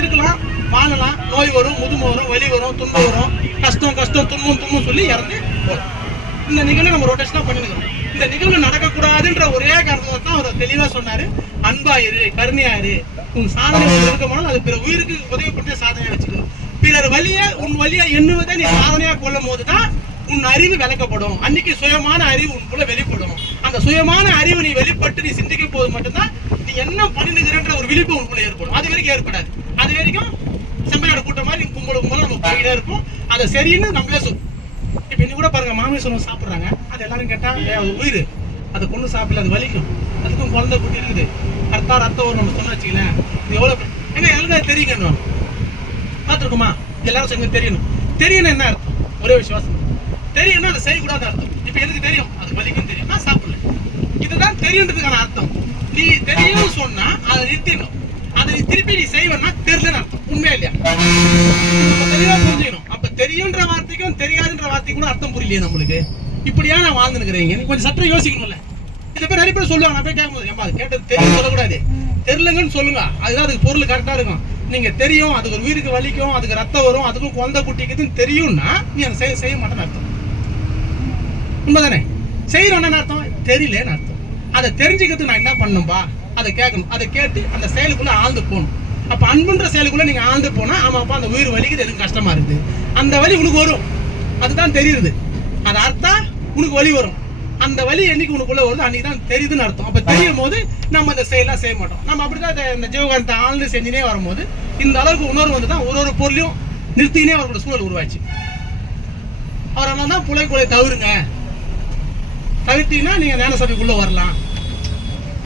இருக்கலாம், வாழலாம், நோய் வரும், முதுமை வரும், வலி வரும், துன்பம் வரும், கஷ்டம் துன்பம் சொல்லி இறந்து போகலாம். இந்த நிகழ்வு நம்ம ரொட்டேஷனா பண்ணிருக்கோம். இந்த நிகழ்வு நடக்கக்கூடாதுன்ற ஒரே காரணத்தை தான் அவர் தெளிவா சொன்னாரு, அன்பாயிரு, கருணையாயிரு, உன் சாதனை இருக்கமானால் அது பிற உயிருக்கு உதவி பண்ணி சாதனையா வச்சுக்கணும். பிறர் வழியை உன் வழியா எண்ணுவதை நீ சாதனையா கொள்ளும் போதுதான் உன் அறிவு விளக்கப்படும். அன்னைக்கு சுயமான அறிவு உனக்குள்ள வெளிப்படும். அந்த சுயமான அறிவு நீ வெளிப்பட்டு நீ சிந்திக்க போது மட்டும்தான் நீ என்ன பண்ணினுக்கிறன்ற ஒரு விழிப்பு உனக்குள்ள ஏற்படும். அது வரைக்கும் ஏற்படாது. அது வரைக்கும் செம்பையோட கூட்டம் மாதிரி கும்பல நம்ம போயிட்டே இருப்போம். அதை சரின்னு நம்ம பேசுவோம். சொல்லுவோம் சாப்பிட்றாங்க, அது எல்லாரும் கேட்டா அது உயிர், அதை கொண்டு சாப்பிடல, அது வலிக்கும், அதுக்கும் குழந்தை குட்டி இருக்குது, ரத்தம் வரும் நம்ம சொன்ன வச்சுக்கலேன். இது எவ்வளோ எங்க எல்லாரும் தெரியுங்க, பார்த்துருக்குமா? எல்லாரும் சொல்லுங்க தெரியணும். தெரியணும் என்ன அர்த்தம்? ஒரே விசுவாசம். தெரியும்னா அதை செய்யக்கூடாது அர்த்தம். இப்போ எனக்கு தெரியும் அது வலிக்கும் தெரியும், நான் சாப்பிடல, இதுதான் தெரியுன்றதுக்கான அர்த்தம். நீ தெரியும் சொன்னா அதை நிறுத்திடணும், அதை திருப்பி நீ செய்வேன்னா தெரியலன்னு அர்த்தம். உண்மையா இல்லையா? தெளிவா புரிஞ்சுக்கணும். அப்ப தெரியுன்ற வார்த்தைக்கும் தெரியாதுன்ற வார்த்தைக்கும் கூட அர்த்தம் புரியலையே நம்மளுக்கு. இப்படியா நான் வாழ்ந்துருக்கிறீங்க, கொஞ்சம் சற்று யோசிக்கணும்ல. இதை பேர் நிறைய பேர் சொல்லுவாங்க, நான் போய் கேட்கும்போது ஏமா அது கேட்டது தெரியும் சொல்லக்கூடாது, தெரியலங்கன்னு சொல்லுங்க, அதுதான் அதுக்கு பொருள் கரெக்டா இருக்கும். நீங்க தெரியும் அதுக்கு ஒரு உயிருக்கு வலிக்கும், அதுக்கு ரத்தம் வரும், அதுக்கும் குழந்தை குட்டிக்குதுன்னு தெரியும்னா நீ அதை செய்ய மாட்டேன்னு அர்த்தம். உண்மைதானே? செய்யறோன்னு அர்த்தம், தெரியலன்னு அர்த்தம். அதை தெரிஞ்சுக்கிறதுக்கு நான் என்ன பண்ணணும்பா, அதை கேட்கணும், அதை கேட்டு அந்த செயலுக்குள்ள ஆழ்ந்து போகணும். அப்ப அன்புன்ற செயலுக்குள்ள நீங்க ஆழ்ந்து போனா ஆமாப்பா அந்த உயிர் வலிக்குது, எதுவும் கஷ்டமா இருக்குது, அந்த வலி உனக்கு வரும், அதுதான் தெரியுது. அது அர்த்தம் உனக்கு வலி வரும், அந்த வலி என்னைக்கு உனக்குள்ள வருது அன்னைக்கு தான் தெரியுதுன்னு அர்த்தம். அப்ப தெரியும் போது நம்ம அந்த செயலாம் செய்ய மாட்டோம். நம்ம அப்படிதான் இந்த ஜீவகாந்தத்தை ஆழ்ந்து செஞ்சுனே வரும்போது இந்த அளவுக்கு உணர்வு வந்து தான் ஒரு பொருளையும் நிறுத்தினே அவரோட சூழல் உருவாச்சு. அவர் என்ன தான் புலை கொலை தவிர்த்தீங்கன்னா நீங்க ஞான சபைக்குள்ள வரலாம்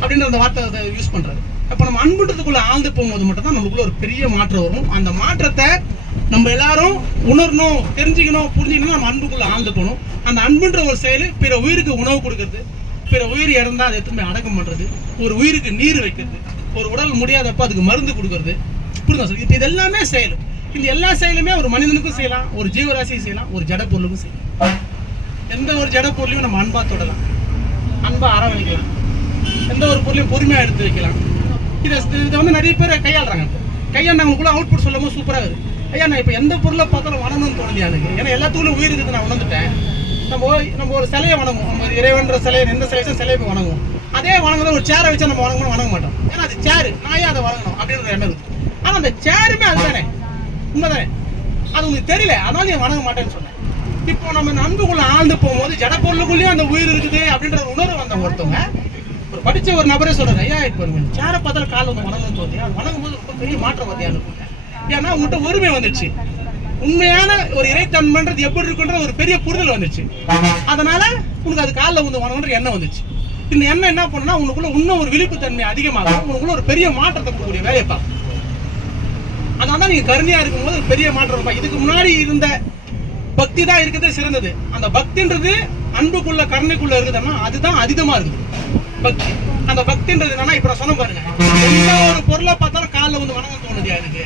அப்படின்ற அந்த வார்த்தை யூஸ் பண்றாரு. அப்ப நம்ம அன்புன்றதுக்குள்ள ஆழ்ந்து போகும்போது மட்டும் தான் நமக்குள்ள ஒரு பெரிய மாற்றம் வரும். அந்த மாற்றத்தை நம்ம எல்லாரும் உணரணும், தெரிஞ்சுக்கணும், புரிஞ்சுக்கணும். நம்ம அன்புக்குள்ள ஆழ்ந்து போகணும். அந்த அன்புன்ற ஒரு செயல் பிற உயிருக்கு உணவு கொடுக்கறது, பிற உயிர் இறந்தா அதை எதுவுமே அடக்கம் பண்றது, ஒரு உயிருக்கு நீர் வைக்கிறது, ஒரு உடல் முடியாதப்ப அதுக்கு மருந்து கொடுக்கறது, புரியுதா சார்? இது எல்லாமே செயல். இந்த எல்லா செயலுமே ஒரு மனிதனுக்கும் செய்யலாம், ஒரு ஜீவராசியும் செய்யலாம், ஒரு ஜட பொருளுக்கும் செய்யலாம். எந்த ஒரு ஜட பொருளையும் நம்ம அன்பா தொடலாம், அன்பா அரவணைக்கலாம், எந்த ஒரு பொருளையும் பொறுமையா எடுத்து வைக்கலாம். இதை வந்து நிறைய பேர் கையாளுறாங்க. கையாண்டவங்களுக்குள்ள அவுட்புட் சொல்லும் போது சூப்பராக இருக்குது. ஐயா நான் இப்போ எந்த பொருளை பார்த்தாலும் வணங்கணும்னு தோணுது எனக்கு. ஏன்னா எல்லாத்துக்குள்ள உயிர் இருக்குது, நான் உணர்ந்துட்டேன். நம்ம ஒரு சிலையை வணங்குவோம், நம்ம இறைவன்ற சிலையை, எந்த சிலையை போய் வணங்குவோம். அதே வணங்குறத ஒரு சேரை வச்சா நம்ம வணங்க மாட்டோம். ஏன்னா அது சேரு, நான் ஏன் அதை வணங்கணும் அப்படின்ற எண்ணம் இருக்குது. ஆனால் அந்த சேருமே அதுதானே, உண்மைதானே? அது உங்களுக்கு தெரியல, அதனால நீ வணங்க மாட்டேன்னு சொன்னேன். இப்போ நம்ம அன்புக்குள்ள ஆழ்ந்து போகும்போது ஜட பொருளுக்குள்ளேயும் அந்த உயிர் இருக்குது அப்படின்ற உணர்வு வந்த ஒருத்தவங்க ஒரு படிச்ச ஒரு நபரே சொல்றாரு, ஐயா இப்போ சேரை பார்த்தாலும் காலை வந்து வணங்கன்னு தோணுது, அது வணங்கும் போது ரொம்ப பெரிய மாற்றம் வந்து எனக்கு. ஏன்னா உங்கள்கிட்ட ஒருமை வந்துடுச்சு, உண்மையான ஒரு இறைத்தன்மைன்றது எப்படி இருக்குன்ற ஒரு பெரிய புரிதல் வந்துச்சு. அதனால உனக்கு அது காலில் வந்து வணங்குன்ற எண்ணம் வந்துச்சு. இந்த எண்ணம் என்ன பண்ணுன்னா உனக்குள்ள இன்னும் ஒரு விழிப்பு தன்மை அதிகமாகும், உனக்குள்ள ஒரு பெரிய மாற்றத்தை கொடுக்கக்கூடிய வேலையை பார்க்கும். அதனால நீங்க கருணையா இருக்கும்போது ஒரு பெரிய மாற்றம் இருக்கும். இதுக்கு முன்னாடி இருந்த பக்தி தான் இருக்கிறதே சிறந்தது. அந்த பக்தின்றது அன்புக்குள்ள கருணைக்குள்ள இருக்குதுன்னா அதுதான் அதிகமா இருக்குது பக்தி. அந்த பக்தின்றது என்னன்னா இப்ப நான் சொன்ன பாருங்க, எந்த ஒரு பொருளை பார்த்தாலும் காலில் வந்து வணங்க தோணுது எனக்கு.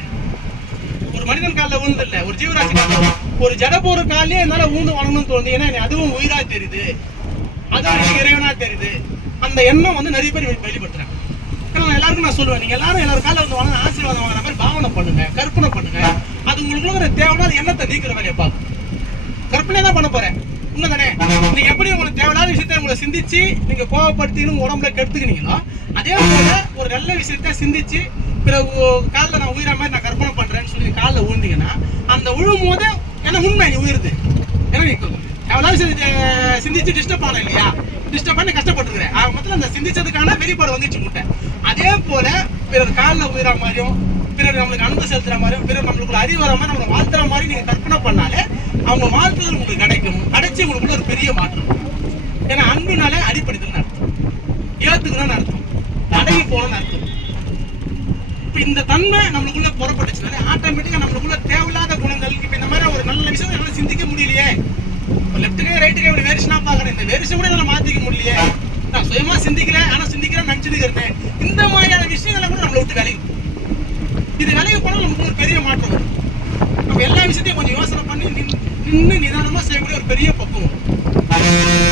ஒரு மனிதன் காலில் ஊந்து இல்லை, ஒரு ஜீவராசி காலில், ஒரு ஜடப்போரு காலையே என்னால ஊந்து வணங்கணும்னு தோணுது. ஏன்னா அதுவும் உயிரா தெரியுது, அதுவும் இறைவனா தெரியுது. அந்த எண்ணம் வந்து நிறைய பேர் வெளிப்படுத்துறாங்க. எல்லாருக்கும் நான் சொல்லுவேன், நீங்க எல்லாரும் காலில் வந்து வணங்க, ஆசீர்வாதம் வாங்குற மாதிரி பாவனை பண்ணுங்க, கற்பனை பண்ணுங்க. அது உங்களுக்கு தேவையான எண்ணத்தை நீக்கிற வேலையை பார்க்கும். கற்பனை தான் பண்ண போறேன், உண்மைதானே? நீங்க எப்படி உங்களுக்கு தேவையான விஷயத்த உங்களை சிந்திச்சு நீங்க கோவப்படுத்தின்னு உடம்புல கெடுத்துக்கினீங்களோ, அதே போல ஒரு நல்ல விஷயத்த சிந்திச்சு பிறகு காலில் நான் உயிரா மாதிரி நான் கற்பனை பண்றேன்னு சொல்லி காலில் விழுந்தீங்கன்னா அந்த விழும் போது ஏன்னா உண்மை நீ உயிர்து. ஏன்னா நீ தேவையான விஷயத்தை சிந்திச்சு டிஸ்டர்ப் ஆன இல்லையா, டிஸ்டர்ப் பண்ணி கஷ்டப்பட்டுருக்கிறேன். ஆக மொத்தம் அந்த சிந்திச்சதுக்கான வெளிப்பாடு வந்துச்சு முட்டை. அதே போல பிறர் காலில் உயிரா மாதிரியும், பிறர் நம்மளுக்கு அன்பு செலுத்துற மாதிரியும், பிறர் நம்மளுக்குள்ள அறிவு வர மாதிரி நம்மளை வாழ்த்துற மாதிரி நீங்க கற்பனை பண்ணாலே அவங்க வாழ்த்துதல் உங்களுக்கு கிடைக்கும். கிடைச்சி உங்களுக்குள்ள ஒரு பெரிய மாற்றம். ஏன்னா அன்புனாலே அடிப்படைதல்னு அர்த்தம், ஏத்துக்கணும்னு அர்த்தம், அடங்கி போகணும்னு அர்த்தம். இப்ப இந்த தன்மை நம்மளுக்குள்ள புறப்பட்டுச்சுனாலே ஆட்டோமேட்டிக்கா நம்மளுக்குள்ள தேவையில்லாத குணங்கள், இப்ப இந்த மாதிரி ஒரு நல்ல விஷயம் என்னால சிந்திக்க முடியலையே, லெப்டுக்கே ரைட்டுக்கே இப்படி வேரிஷனா பாக்குறேன், இந்த வேரிஷன் கூட என்னால மாத்திக்க முடியலையே, நான் சுயமா சிந்திக்கிறேன் ஆனா சிந்திக்கிறேன் நினைச்சிருக்கிறேன், இந்த மாதிரியான விஷயங்களை கூட நம்மளை விட்டு விலகி இது விலகி போனால் நமக்கு ஒரு பெரிய மாற்றம் வரும். நம்ம எல்லா விஷயத்தையும் கொஞ்சம் யோசனை பண்ணி நின்று நிதானமா செய்யக்கூடிய ஒரு பெரிய பக்குவம்.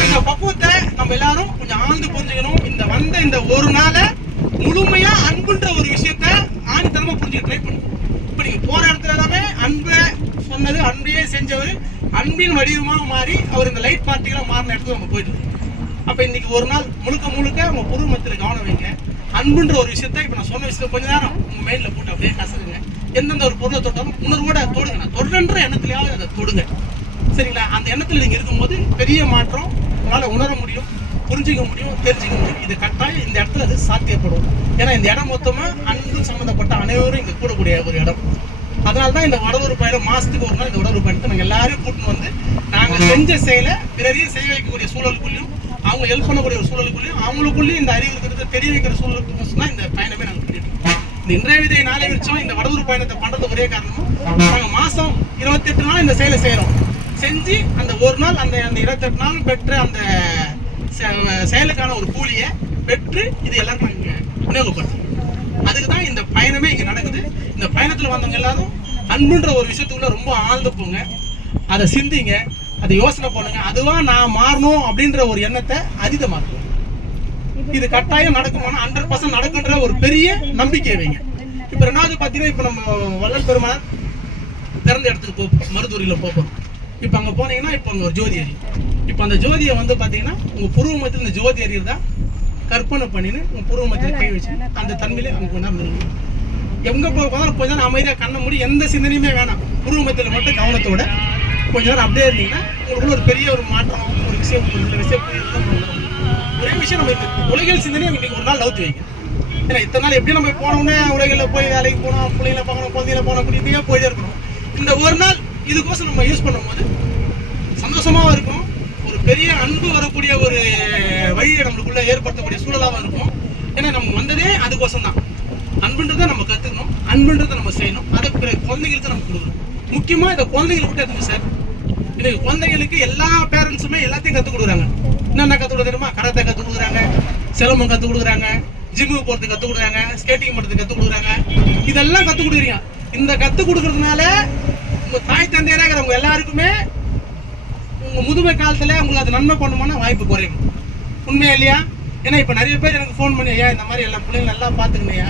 இந்த பக்குவத்தை நம்ம எல்லாரும் கொஞ்சம் ஆழ்ந்து புரிஞ்சுக்கணும். இந்த ஒரு நாளை முழுமையா அன்புன்ற ஒரு விஷயத்த ஆணித்தனமா புரிஞ்சுக்க ட்ரை பண்ணும். இப்ப நீங்க போற இடத்துல எல்லாமே அன்பை சொன்னது, அன்பையே செஞ்சவர், அன்பின் வடிவமாக மாறி அவர் இந்த லைட் பார்ட்டிகளா மாறின இடத்துல நம்ம போயிட்டு. அப்ப இன்னைக்கு ஒரு நாள் முழுக்க அவங்க பொருள் மத்தியில கவனம் வைங்க. அன்புன்ற ஒரு விஷயத்த இப்ப நான் சொன்ன விஷயத்த கொஞ்ச நேரம் உங்க மைண்ட்ல போட்டு அப்படியே கசக்குங்க. எந்தெந்த ஒரு பொருளை தொட்டாலும் உணர்வோட தொடுங்க. நான் தொடர்ன்ற எண்ணத்துலயாவது அதை தொடுங்க, சரிங்களா? அந்த எண்ணத்துல நீங்க இருக்கும்போது பெரிய மாற்றம் உங்களால உணர முடியும், புரிஞ்சிக்க முடியும், தெரிஞ்சிக்க முடியும். இது கட்டாயம் இந்த இடத்துல அது சாத்தியப்படும். ஏன்னா இந்த இடம் மொத்தமா அன்பு சம்பந்தப்பட்ட அனைவரும் இங்க கூடக்கூடிய ஒரு இடம். அதனால தான் இந்த வடலூர் பயணம் மாசத்துக்கு ஒரு நாள் இந்த வடலூர் பயணத்தை நாங்கள் எல்லாரையும் கூட்டின்னு வந்து நாங்கள் செஞ்ச செயலை பிறரையும் செய்ய வைக்கக்கூடிய சூழலுக்குள்ளேயும் அவங்க ஹெல்ப் பண்ணக்கூடிய ஒரு சூழலுக்குள்ளேயும் அவங்களுக்குள்ளேயும் இந்த அறிவு இருக்கிறத தெரிய வைக்கிற சூழலுக்கு தான் இந்த பயணமே நாங்கள் பண்ணிட்டு இருக்கோம். இந்த இன்றைய விதை நாளை விரிச்சோம் இந்த வடலூர் பயணத்தை பண்றது ஒரே காரணமும் நாங்கள் மாசம் 28 நாள் இந்த செயலை செய்யறோம். செஞ்சு அந்த ஒரு நாள் அந்த 28 நாள் பெற்ற அந்த செயலுக்கான ஒரு கூலியை பெற்று இது எல்லாருக்கும் நாங்கள் விநியோகப்படுத்தும். அதுக்கு தான் இந்த பயணமே இங்கே நடக்குது. இந்த பயணத்தில் வந்தவங்க எல்லாரும் அன்புன்ற ஒரு விஷயத்துக்குள்ள ரொம்ப ஆழ்ந்து போங்க, அதை சிந்திங்க, அதை யோசனை பண்ணுங்க. அதுவா நான் மாறணும் அப்படின்ற ஒரு எண்ணத்தை அதிகமாக்குங்க. இது கட்டாயம் நடக்குமானா 100% நடக்குன்ற ஒரு பெரிய நம்பிக்கை வைங்க. இப்போ ரெண்டாவது பார்த்தீங்கன்னா, இப்போ நம்ம வள்ளல் பெருமாள் திறந்த இடத்துக்கு போப்போம், மருதூரியில் போப்போம். இப்போ அங்கே போனீங்கன்னா இப்போ அங்கே ஒரு ஜோதி எரியும். இப்போ அந்த ஜோதியை வந்து பார்த்தீங்கன்னா உங்கள் புருவ மத்தியில் இந்த ஜோதி எறியறதா கற்பனை பண்ணின்னு உங்கள் புருவ மத்தியில் கை வச்சு அந்த தன்மையிலே அங்கே கொண்டாந்து எங்கே போகிறதாலும் கொஞ்ச நேரம் அமைதியாக கண்ணை மூடி எந்த சிந்தனையுமே வேணாம், புருவ மத்தியில் மட்டும் கவனத்தோட கொஞ்ச நேரம் அப்படியே இருந்தீங்கன்னா உங்களுக்குள்ள ஒரு பெரிய ஒரு மாற்றம், ஒரு விஷயம் ஒரே விஷயம் நம்ம உலகியல் சிந்தனையை இன்னைக்கு ஒரு நாள் நவுத்து வைங்க. ஏன்னா இத்தனை நாள் எப்படி நம்ம போனோம்னே உலகில் போய் வேலைக்கு போனோம், பிள்ளைங்களை பார்க்கணும், குழந்தைகளை போனோம், அப்படியே போயிட்டே இருக்கணும். இந்த ஒரு நாள் இதுக்கோசம் நம்ம யூஸ் பண்ணும்போது சந்தோஷமாகவும் இருக்கும், ஒரு பெரிய அன்பு வரக்கூடிய ஒரு வழியை நம்மளுக்குள்ள ஏற்படுத்தக்கூடிய சூழலாகவும் இருக்கும். ஏன்னா நம்ம வந்ததே அதுக்கோசம் தான். அன்புன்றதை நம்ம கற்றுக்கணும், அன்புன்றதை நம்ம செய்யணும், அதை குழந்தைகளுக்கு நம்ம கொடுக்கணும். முக்கியமாக இந்த குழந்தைகளுக்கு எடுத்துங்க சார். இன்னைக்கு குழந்தைகளுக்கு எல்லா பேரண்ட்ஸுமே எல்லாத்தையும் கற்றுக் கொடுக்குறாங்க. என்னென்ன கற்றுக் கொடுக்க தெரியுமா? கராத்தே கற்றுக் கொடுக்குறாங்க, சிலம்பம் கற்றுக் கொடுக்குறாங்க, ஜிம்முக்கு போகிறதுக்கு கற்றுக் கொடுக்குறாங்க, ஸ்கேட்டிங் பண்ணுறதுக்கு கற்றுக் கொடுக்குறாங்க. இதெல்லாம் கற்றுக் கொடுக்குறீங்க. இந்த கற்றுக் கொடுக்கறதுனால உங்கள் தாய் தந்தையராக இருக்கிறவங்க எல்லாருக்குமே உங்கள் முதுமை காலத்தில் உங்களுக்கு அது நன்மை பண்ணுமான வாய்ப்பு குறையும். உண்மையா இல்லையா? ஏன்னா இப்போ நிறைய பேர் எனக்கு ஃபோன் பண்ணி, ஐயா இந்த மாதிரி எல்லா பிள்ளைங்க நல்லா பார்த்துக்கணையா,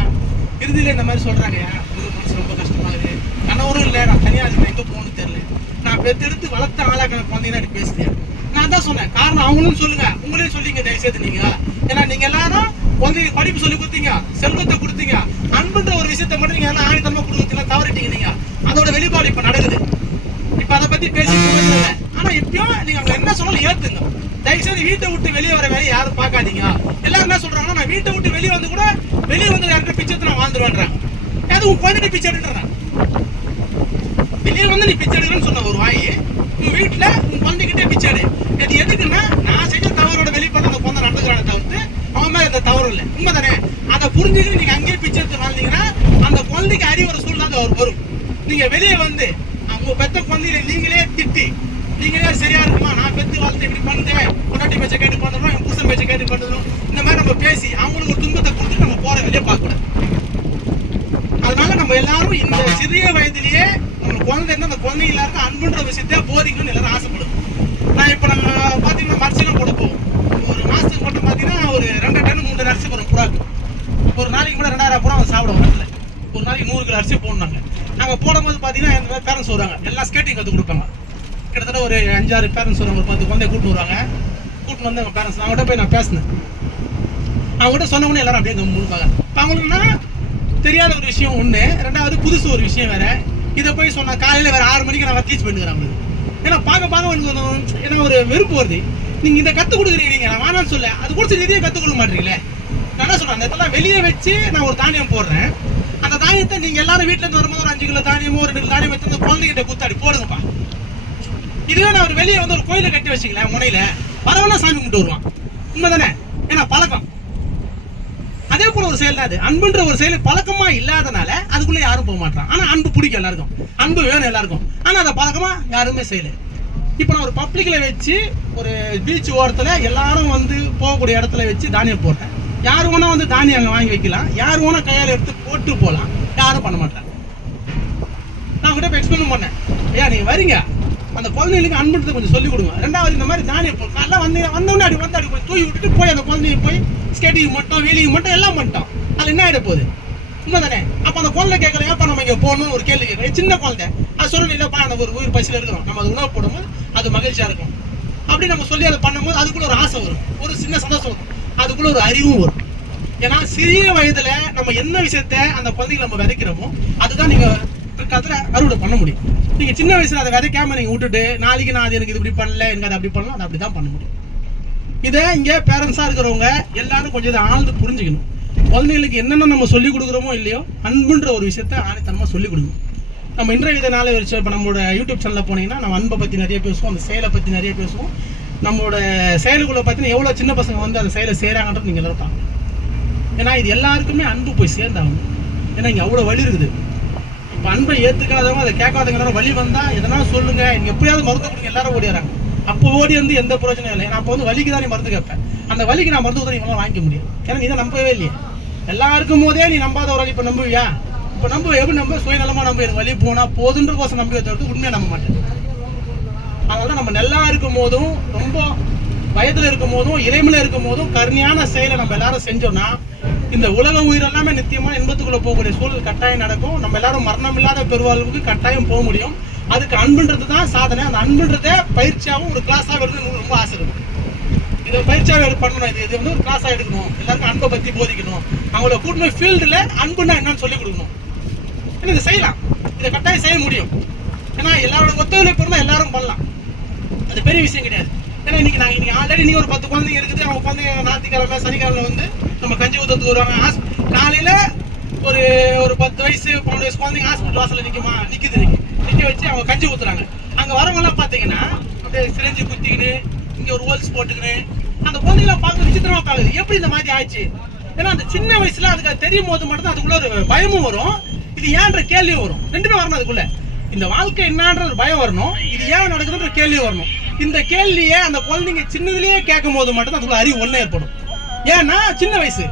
இறுதியில் இந்த மாதிரி சொல்கிறாங்கய்யா, உங்கள் மனசு ரொம்ப கஷ்டமாக இருக்குது, கணவரும் இல்லை, நான் தனியாக இருக்கேன், எங்கே போகணும்னு தெரியல, நான் பெற்றெடுத்து வளர்த்த ஆளாக குழந்தைங்கன்னா அப்படி பேசுகிறேன். நான் தான் சொன்னேன், காரணம் அவங்களும் சொல்லுங்க, உங்களையும் சொல்லிங்க தயவுசெய்து நீங்கள். ஏன்னா நீங்கள் எல்லாரும் குழந்தைங்க படிப்பு சொல்லி கொடுத்தீங்க, செல்வத்தை கொடுத்தீங்க, அன்புன்ற ஒரு விஷயத்தை மட்டும் நீங்கள் எல்லாம் ஆணித்தனமாக கொடுத்தீங்கன்னா தவறிட்டீங்க. நீங்கள் அதோட வெளிப்பாடு இப்போ நடக்குது. இப்போ அதை பற்றி பேசி போகிறது இல்லை. ஆனால் இப்பயும் நீங்கள் அவங்க என்ன சொன்னாலும் ஏற்றுங்க. தயவுசெய்து வீட்டை விட்டு வெளியே வர வேலையை யாரும் பார்க்காதீங்க. எல்லாரும் என்ன சொல்கிறாங்கன்னா, நான் வீட்டை விட்டு வெளியே வந்து கூட வெளியே வந்து யார்கிட்ட பிச்சை எடுத்து நான் வாழ்ந்துருவேன்றாங்க. அதுவும் குழந்தைகிட்ட பிச்சை எடுத்துறாங்க. வெளியே வந்து நீ பிச்சை எடுக்கிறேன்னு சொன்ன ஒரு வாய் உன் வீட்டில் உன் குழந்தைகிட்டே பிச்சை எடு. இது எதுக்குன்னா, நான் செஞ்ச தவறோட வெளிப்பாடு அந்த குழந்தை நடந்துக்கிறானே தவிர்த்து அவன் மேலே எந்த தவறும் இல்லை. உண்மை தானே? அதை புரிஞ்சுக்கிட்டு நீங்கள் அங்கேயே பிச்சை எடுத்து வாழ்ந்தீங்கன்னா அந்த குழந்தைக்கு அறிவுற சூழ்நிலை தான் அவர் வரும். நீங்கள் வெளியே வந்து அவங்க பெத்த குழந்தைகளை நீங்களே திட்டி, நீங்களே சரியா இருக்குமா, நான் பெத்து வாழ்த்து இப்படி பண்ணுறேன், பொண்டாட்டி பேச்சை கேட்டு பண்ணுறோம், என் புருஷன் பேச்சை கேட்டு பண்ணுறோம், இந்த மாதிரி நம்ம பேசி அவங்களுக்கு ஒரு துன்பத்தை கொடுத்துட்டு நம்ம போகிற வெளியே பார்க்கக்கூடாது. அதனால நம்ம எல்லாரும் இந்த சிறிய வயதிலேயே நம்ம குழந்தை இருந்தால் அந்த குழந்தைங்க எல்லாருக்கும் அன்புன்ற விஷயத்த போதிக்கணும்னு எல்லாரும் ஆசைப்படுவோம். நான் இப்போ நம்ம பார்த்தீங்கன்னா மரிசிலாம் போட போவோம். ஒரு மாதத்துக்கு மட்டும் பார்த்தீங்கன்னா ஒரு 2 டன் 3 டன் அரிசி போடுறோம் புறாக்கு. ஒரு நாளைக்கு கூட 2000 புறா அவன் சாப்பிடுவோம். வீட்டில் ஒரு நாளைக்கு 100 கிலோ அரிசி போடணுங்க. நாங்கள் போடும்போது பார்த்தீங்கன்னா இந்த மாதிரி பேரண்ட்ஸ் வருவாங்க, எல்லாம் ஸ்கேட்டிங் கற்றுக் கொடுப்பாங்க. கிட்டத்தட்ட ஒரு 5-6 பேரண்ட்ஸ் வருவாங்க, ஒரு 10 குழந்தைய கூப்பிட்டு வருவாங்க. கூப்பிட்டு வந்து அவங்க பேரண்ட்ஸ் அவங்ககிட்ட போய் நான் பேசினேன். அவங்ககிட்ட சொன்ன உடனே எல்லாரும் அப்படியே முழுப்பாங்க. இப்போ அவங்களுக்குன்னா தெரியாத ஒரு விஷயம் ஒன்று, ரெண்டாவது புதுசு ஒரு விஷயம் வேறு. இதை போய் சொன்னால் காலையில் வேறு 6 மணிக்கு நான் டீச் பண்ணிக்கிறேன் அவங்களுக்கு. ஏன்னா பார்க்க எனக்கு ஏன்னா ஒரு வெறுப்பு வருது. நீங்கள் இதை கற்றுக் கொடுக்குறீங்க, நீங்கள் நான் வேணான்னு சொல்ல, அது கொடுத்து நிறைய கற்றுக் கொடுக்க மாட்டீங்களே. நான் என்ன சொல்கிறேன், அந்த இடத்துல வெளியே வச்சு நான் ஒரு தானியம் போடுறேன். அந்த தானியத்தை நீங்கள் எல்லாரும் வீட்டிலேருந்து வரும்போது ஒரு 5 கிலோ தானியமோ 2 கிலோ தானியம் வச்சு அந்த குழந்தைகிட்ட குத்தாடி போடுங்கப்பா. இதுவே நான் ஒரு வெளியே வந்து ஒரு கோயிலை கட்டி வச்சுக்கல முனையில் வரவனா சாமி கும்பிட்டு வருவான். உண்மை தானே? ஏன்னா பழக்கம். அதே போல ஒரு செயல் தான் அது. அன்புன்ற ஒரு செயல் பழக்கமா இல்லாதனால அதுக்குள்ள யாரும் போக மாட்டான். ஆனா அன்பு பிடிக்கும் எல்லாருக்கும், அன்பு வேணும் எல்லாருக்கும். ஆனா அதை பழக்கமா யாருமே செய்யல. இப்போ நான் ஒரு பப்ளிக்ல வச்சு ஒரு பீச் ஓரத்துல எல்லாரும் வந்து போகக்கூடிய இடத்துல வச்சு தானியம் போட்டேன். யார் வேணா வந்து தானியம் அங்கே வாங்கி வைக்கலாம், யார் வேணா கையால் எடுத்து போட்டு போகலாம், யாரும் பண்ண மாட்டாங்க. நான் கிட்ட போய் எக்ஸ்பிளைன் பண்ணேன், ஐயா நீங்க வரீங்க அந்த குழந்தைங்களுக்கு அன்புன்றதை கொஞ்சம் சொல்லிக் கொடுங்க. ரெண்டாவது இந்த மாதிரி தானியம் காலைல வந்தோடனே அப்படி கொஞ்சம் தூக்கி விட்டுட்டு போய் அந்த குழந்தைய போய் ஸ்கேட்டிங் மட்டும் வீலிங் மட்டும் எல்லாம் பண்ணிட்டோம். அது என்ன ஆகிட போகுது? உண்மை தானே? அப்போ அந்த குழந்தை கேட்கல, ஏப்பா நம்ம இங்கே போகணும்னு ஒரு கேள்வி கேட்குறேன். சின்ன குழந்தை அது சொல்லணும், இல்லைப்பா அந்த ஒரு உயிர் பசியில் இருக்கிறோம், நம்ம அது உணவு போடும்போது அது மகிழ்ச்சியாக இருக்கும் அப்படி நம்ம சொல்லி அதை பண்ணும்போது அதுக்குள்ள ஒரு ஆசை வரும், ஒரு சின்ன சந்தோஷம் வரும், அதுக்குள்ள ஒரு அறிவும் வரும். ஏன்னா சிறிய வயதுல நம்ம என்ன விஷயத்த அந்த குழந்தைகளை நம்ம விதைக்கிறோமோ அதுதான் நீங்க பிற்காலத்துல அறுவடை பண்ண முடியும். நீங்க சின்ன வயசுல அதை விதைக்காம நீங்க விட்டுட்டு நாளைக்கு நான் அது எனக்கு இது இப்படி பண்ணல, எனக்கு அதை அப்படி பண்ணலாம், அதை அப்படிதான் பண்ண முடியும். இதை இங்க பேரண்ட்ஸா இருக்கிறவங்க எல்லாரும் கொஞ்சம் இதை ஆழ்ந்து புரிஞ்சுக்கணும். குழந்தைகளுக்கு என்னென்ன நம்ம சொல்லிக் கொடுக்குறோமோ இல்லையோ அன்புன்ற ஒரு விஷயத்த ஆணித்தனமா சொல்லிக் கொடுக்கணும். நம்ம இன்றைய இதனால இப்போ நம்மளோட யூடியூப் சேனலில் போனீங்கன்னா நம்ம அன்பை பற்றி நிறைய பேசுவோம், அந்த செயலை பற்றி நிறைய பேசுவோம். நம்மளோட செயலுக்குள்ளே பார்த்தீங்கன்னா எவ்வளோ சின்ன பசங்க வந்து அந்த செயலை செய்கிறாங்கன்றது நீங்கள் எல்லாரும் பார்க்கணும். ஏன்னா இது எல்லாருக்குமே அன்பு போய் சேர்ந்தாகணும். ஏன்னா இங்கே அவ்வளோ வழி இருக்குது. இப்போ அன்பை ஏற்றுக்காதவங்க, அதை கேட்காதவங்க வழி வந்தால் எதனாலும் சொல்லுங்கள், நீங்கள் எப்படியாவது மருந்து கொடுங்க, எல்லாரும் ஓடிடுறாங்க. அப்போ ஓடி வந்து எந்த பிரயோஜனம் இல்லை. நான் அப்போ வந்து வலிக்கு தான் நீ மருந்து கேட்பேன். அந்த வலிக்கு நான் மருந்து கொடுத்தா நீங்களாம் வாங்கிக்க முடியும். ஏன்னா நீ தான் நம்பவே இல்லையே. எல்லாருக்கும் போதே நீ நம்பாத ஒரு வழி இப்போ நம்புவியா? இப்போ நம்ம எப்படி நம்ப சுயநலமாக நம்ம எனக்கு வழி போனால் போதுன்ற கோசம் நம்பி வச்சுறது உண்மையாக நம்ப மாட்டேன். அதனால தான் நம்ம நல்லா இருக்கும் போதும், ரொம்ப வயதில் இருக்கும் போதும், இறைமையில் இருக்கும் போதும் கருணையான செயலை நம்ம எல்லாரும் செஞ்சோம்னா இந்த உலக உயிர் எல்லாமே நித்தியமான இன்பத்துக்குள்ளே போகக்கூடிய சூழல் கட்டாயம் நடக்கும். நம்ம எல்லாரும் மரணம் இல்லாத பெருவாழ்வுக்கு கட்டாயம் போக முடியும். அதுக்கு அன்புன்றது தான் சாதனை. அந்த அன்புன்றதை பயிற்சியாகவும் ஒரு கிளாஸாக எடுத்து ரொம்ப ஆசை இருக்கும். இதை பயிற்சியாக பண்ணணும். இது வந்து ஒரு கிளாஸாக எடுக்கணும். எல்லாருக்கும் அன்பை பற்றி போதிக்கணும். அவங்கள கூட்டின ஃபீல்டில் அன்புன்னா என்னன்னு சொல்லிக் கொடுக்கணும். ஏன்னா இதை செய்யலாம், இதை கட்டாயம் செய்ய முடியும். ஏன்னா எல்லாரோட ஒத்துழைப்பு இருந்தால் எல்லாரும் பண்ணலாம். அது பெரிய விஷயம் கிடையாது. ஏன்னா இன்னைக்கு ஆல்ரெடி நீ ஒரு 10 குழந்தைங்க இருக்குது. அவங்க குழந்தைங்க ஞாயிற்றுக்கிழமை சனிக்கிழமை வந்து நம்ம கஞ்சி ஊற்றுறதுக்கு வருவாங்க. காலையில் ஒரு 10 வயசு 12 வயசு குழந்தைங்க ஹாஸ்பிட்டல் வாசலில் நிற்க வச்சு அவங்க கஞ்சி ஊற்றுறாங்க. அங்கே வரவங்கலாம் பார்த்தீங்கன்னா அப்படியே சிரஞ்சி குத்திக்கின்னு இங்கே ஒரு ஹோல்ஸ் போட்டுக்கின்னு அந்த குழந்தைங்களாம் பார்க்க விசித்திரமா பார்க்குது. எப்படி இந்த மாதிரி ஆச்சு? ஏன்னா அந்த சின்ன வயசுல அதுக்கு அது தெரியும் போது மட்டும்தான் அதுக்குள்ள ஒரு பயமும் வரும், இது ஏன்ற கேள்வியும் வரும். ரெண்டுமே வரணும். அதுக்குள்ள இந்த வாழ்க்கை என்னன்ற ஒரு பயம் வரணும், இது ஏன் நடக்குதுன்ற கேள்வி வரணும். இந்த கேள்வியை அந்த குழந்தைங்க சின்னதுலேயே கேட்கும் போது மட்டும்தான் அதுக்குள்ள அறிவு ஒன்றே ஏற்படும். ஏன்னா சின்ன வயசு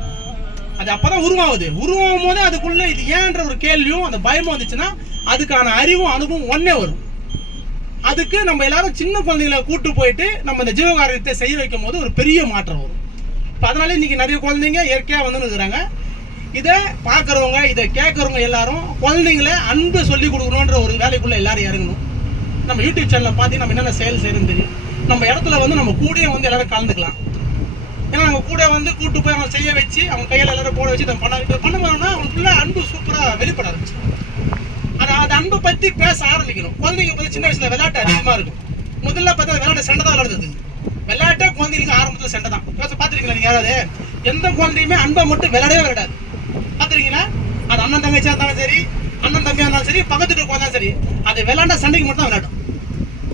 அது அப்பதான் உருவாகும் போதே அதுக்குள்ள இது ஏன்ற ஒரு கேள்வியும் அந்த பயமும் வந்துச்சுன்னா அதுக்கான அறிவும் அனுபவம் ஒன்னே வரும். அதுக்கு நம்ம எல்லாரும் சின்ன குழந்தைங்களை கூட்டு போயிட்டு நம்ம இந்த ஜீவகாரியத்தை செய்ய வைக்கும் போது ஒரு பெரிய மாற்றம் வரும். இப்போ அதனால இன்னைக்கு நிறைய குழந்தைங்க இயற்கையாக வந்து இருக்கிறாங்க. இதை பார்க்குறவங்க, இதை கேட்குறவங்க எல்லாரும் குழந்தைங்களை அன்பு சொல்லி கொடுக்கணுன்ற ஒரு வேலைக்குள்ள எல்லாரும் இறங்கணும். நம்ம யூடியூப் சேனலில் பார்த்து நம்ம என்னென்ன செயல் செய்யணும்னு தெரியும். நம்ம இடத்துல வந்து நம்ம கூடயே வந்து எல்லாரும் கலந்துக்கலாம். ஏன்னா நம்ம கூட வந்து கூட்டு போய் அவங்க செய்ய வச்சு அவங்க கையில் எல்லாரும் போட வச்சு பண்ணும்போதுனா அவங்களுக்குள்ள அன்பு சூப்பராக வெளிப்பட ஆரம்பிச்சு. அது அன்பை பற்றி பேச ஆரம்பிக்கணும். குழந்தைங்க பற்றி சின்ன வயசுல விளையாட்டு அதிகமாக இருக்கும். முதல்ல பார்த்தா விளையாட்டு சண்டை தான் விளையாடுறது. விளையாட்டே குழந்தைங்க ஆரம்பத்தில் சண்டை தான். பார்த்துருக்கீங்களா நீங்கள்? யாராவது எந்த குழந்தையுமே அன்பை மட்டும் விளையாடவே விளையாடாது. பார்த்துருக்கீங்களா? அது அண்ணன் தங்கச்சியாக இருந்தாலும் சரி, அண்ணன் தம்பியாக இருந்தாலும் சரி, பக்கத்து வீட்டு குழந்தையும் சரி, அது விளையாண்ட சண்டைக்கு மட்டும் தான் விளையாடும்.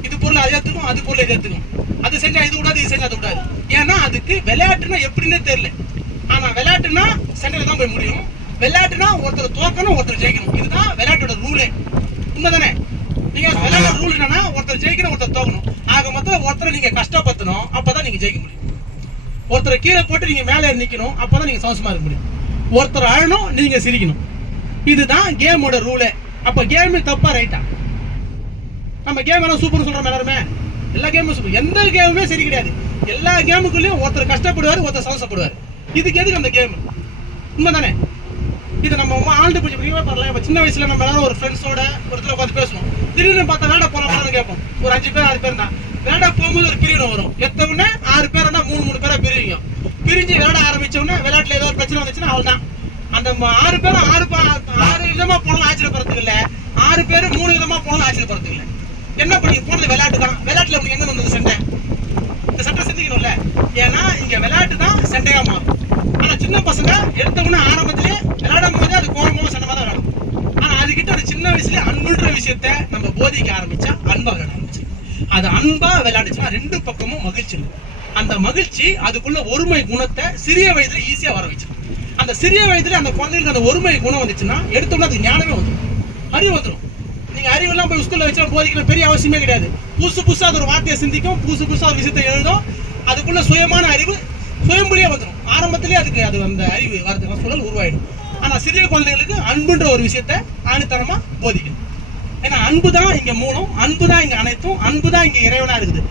இது பொருள் அது ஏற்றுக்கும், அது பொருள் இது ஏற்றுக்கும். அது செஞ்சா இது விடாது, இது செஞ்சா அது விடாது. ஏன்னா அதுக்கு விளையாட்டுனா எப்படின்னே தெரியல. ஆனால் விளையாட்டுனா சண்டையில் தான் போய் முடியும். விளையாட்டுனா ஒருத்தர் தோக்கணும், ஒருத்தர் ஜெயிக்கணும். இதுதான் விளையாட்டோட ரூலே. உண்மைதானே? நீங்க விளையாட ரூல் என்னன்னா ஒருத்தர் ஜெயிக்கணும், ஒருத்தர் தோக்கணும். ஆக மொத்தம் ஒருத்தரை நீங்க கஷ்டப்படுத்தணும், அப்பதான் நீங்க ஜெயிக்க முடியும். ஒருத்தரை கீழே போட்டு நீங்க மேலே நிக்கணும், அப்பதான் நீங்க சந்தோஷமா இருக்க முடியும். ஒருத்தர் அழணும், நீங்க சிரிக்கணும். இதுதான் கேமோட ரூலே. அப்ப கேம் தப்பா ரைட்டா? நம்ம கேம் எல்லாம் சூப்பர்னு சொல்றோம் எல்லாருமே. எல்லா கேமும் சூப்பர். எந்த கேமுமே சரி கிடையாது. எல்லா கேமுக்குள்ளயும் ஒருத்தர் கஷ்டப்படுவார், ஒருத்தர் சந்தோஷப்படுவார். இதுக்கு எதுக்கு அந்த கேம்? உண்மைதானே? இது நம்ம ஆழ்ந்து கொஞ்சம் பிரிவாக பண்ணலாம். இப்போ சின்ன வயசுல நம்ம எல்லாரும் ஒரு ஃப்ரெண்ட்ஸோட ஒரு இடத்துல பார்த்து பேசுவோம். திடீர்னு பார்த்தா வேடா போகலாம்னு கேட்போம். ஒரு 5 பேர் 6 பேர் தான் வேடா போகும்போது ஒரு பிரிவினை வரும். எத்தவுடனே 6 பேர் இருந்தால் 3 பேரா பிரிவிங்க. பிரிஞ்சு விளையாட ஆரம்பிச்சோடனே விளையாட்டுல ஏதோ ஒரு பிரச்சனை வந்துச்சுன்னா அவள் தான். அந்த 6 பேரும் 6 விதமா போனாலும் ஆச்சரியப்படுறதுக்கு இல்லை, 6 பேர் 3 விதமா போனாலும் ஆச்சரியப்படுறதுக்கு இல்லை. என்ன பண்ணி போனது விளையாட்டு தான். விளையாட்டுல உங்களுக்கு எங்க வந்தது சண்டை? இந்த சண்டை சிந்திக்கணும்ல. ஏன்னா இங்க விளையாட்டு தான் சண்டையா மாறும். ஆனா சின்ன பசங்க எடுத்தவொன்னே ஆரம்பத்திலே விளையாடும் போது அது கோபமும் சண்டை தான் விளையாடும். ஆனா அதுகிட்ட அந்த சின்ன வயசுல அன்புன்ற விஷயத்த நம்ம போதிக்க ஆரம்பிச்சா அன்பா விளையாட ஆரம்பிச்சு. அது அன்பா விளையாடுச்சுன்னா 2 பக்கமும் மகிழ்ச்சி இருக்கும். அந்த மகிழ்ச்சி அதுக்குள்ள ஒருமை குணத்தை சிறிய வயதுல ஈஸியா வர வச்சிடும். அந்த சிறிய வயதுல அந்த குழந்தைகளுக்கு அந்த ஒருமை குணம் வந்துச்சுன்னா எடுத்தோம்னா அது ஞானமே வந்துடும், அறிவு வந்துடும். நீங்க அறிவெல்லாம் போய் ஸ்கூல்ல வச்சு போதிக்கிற பெரிய அவசியமே கிடையாது. புதுசா அது ஒரு வார்த்தையை சிந்திக்கும், புதுசா ஒரு விஷயத்தை எழுதும். அதுக்குள்ள சுயமான அறிவு சுயம்புலியே வந்துடும். ஆரம்பத்திலேயே அதுக்கு அது அந்த அறிவு வரதுக்கான சூழல் உருவாயிடும். ஆனா சிறிய குழந்தைகளுக்கு அன்புன்ற ஒரு விஷயத்த ஆணித்தனமா போதிக்கணும். ஏன்னா அன்பு தான் இங்க மூலம், அன்பு தான் இங்க அனைத்தும், அன்பு தான் இங்க இறைவனா இருக்குது.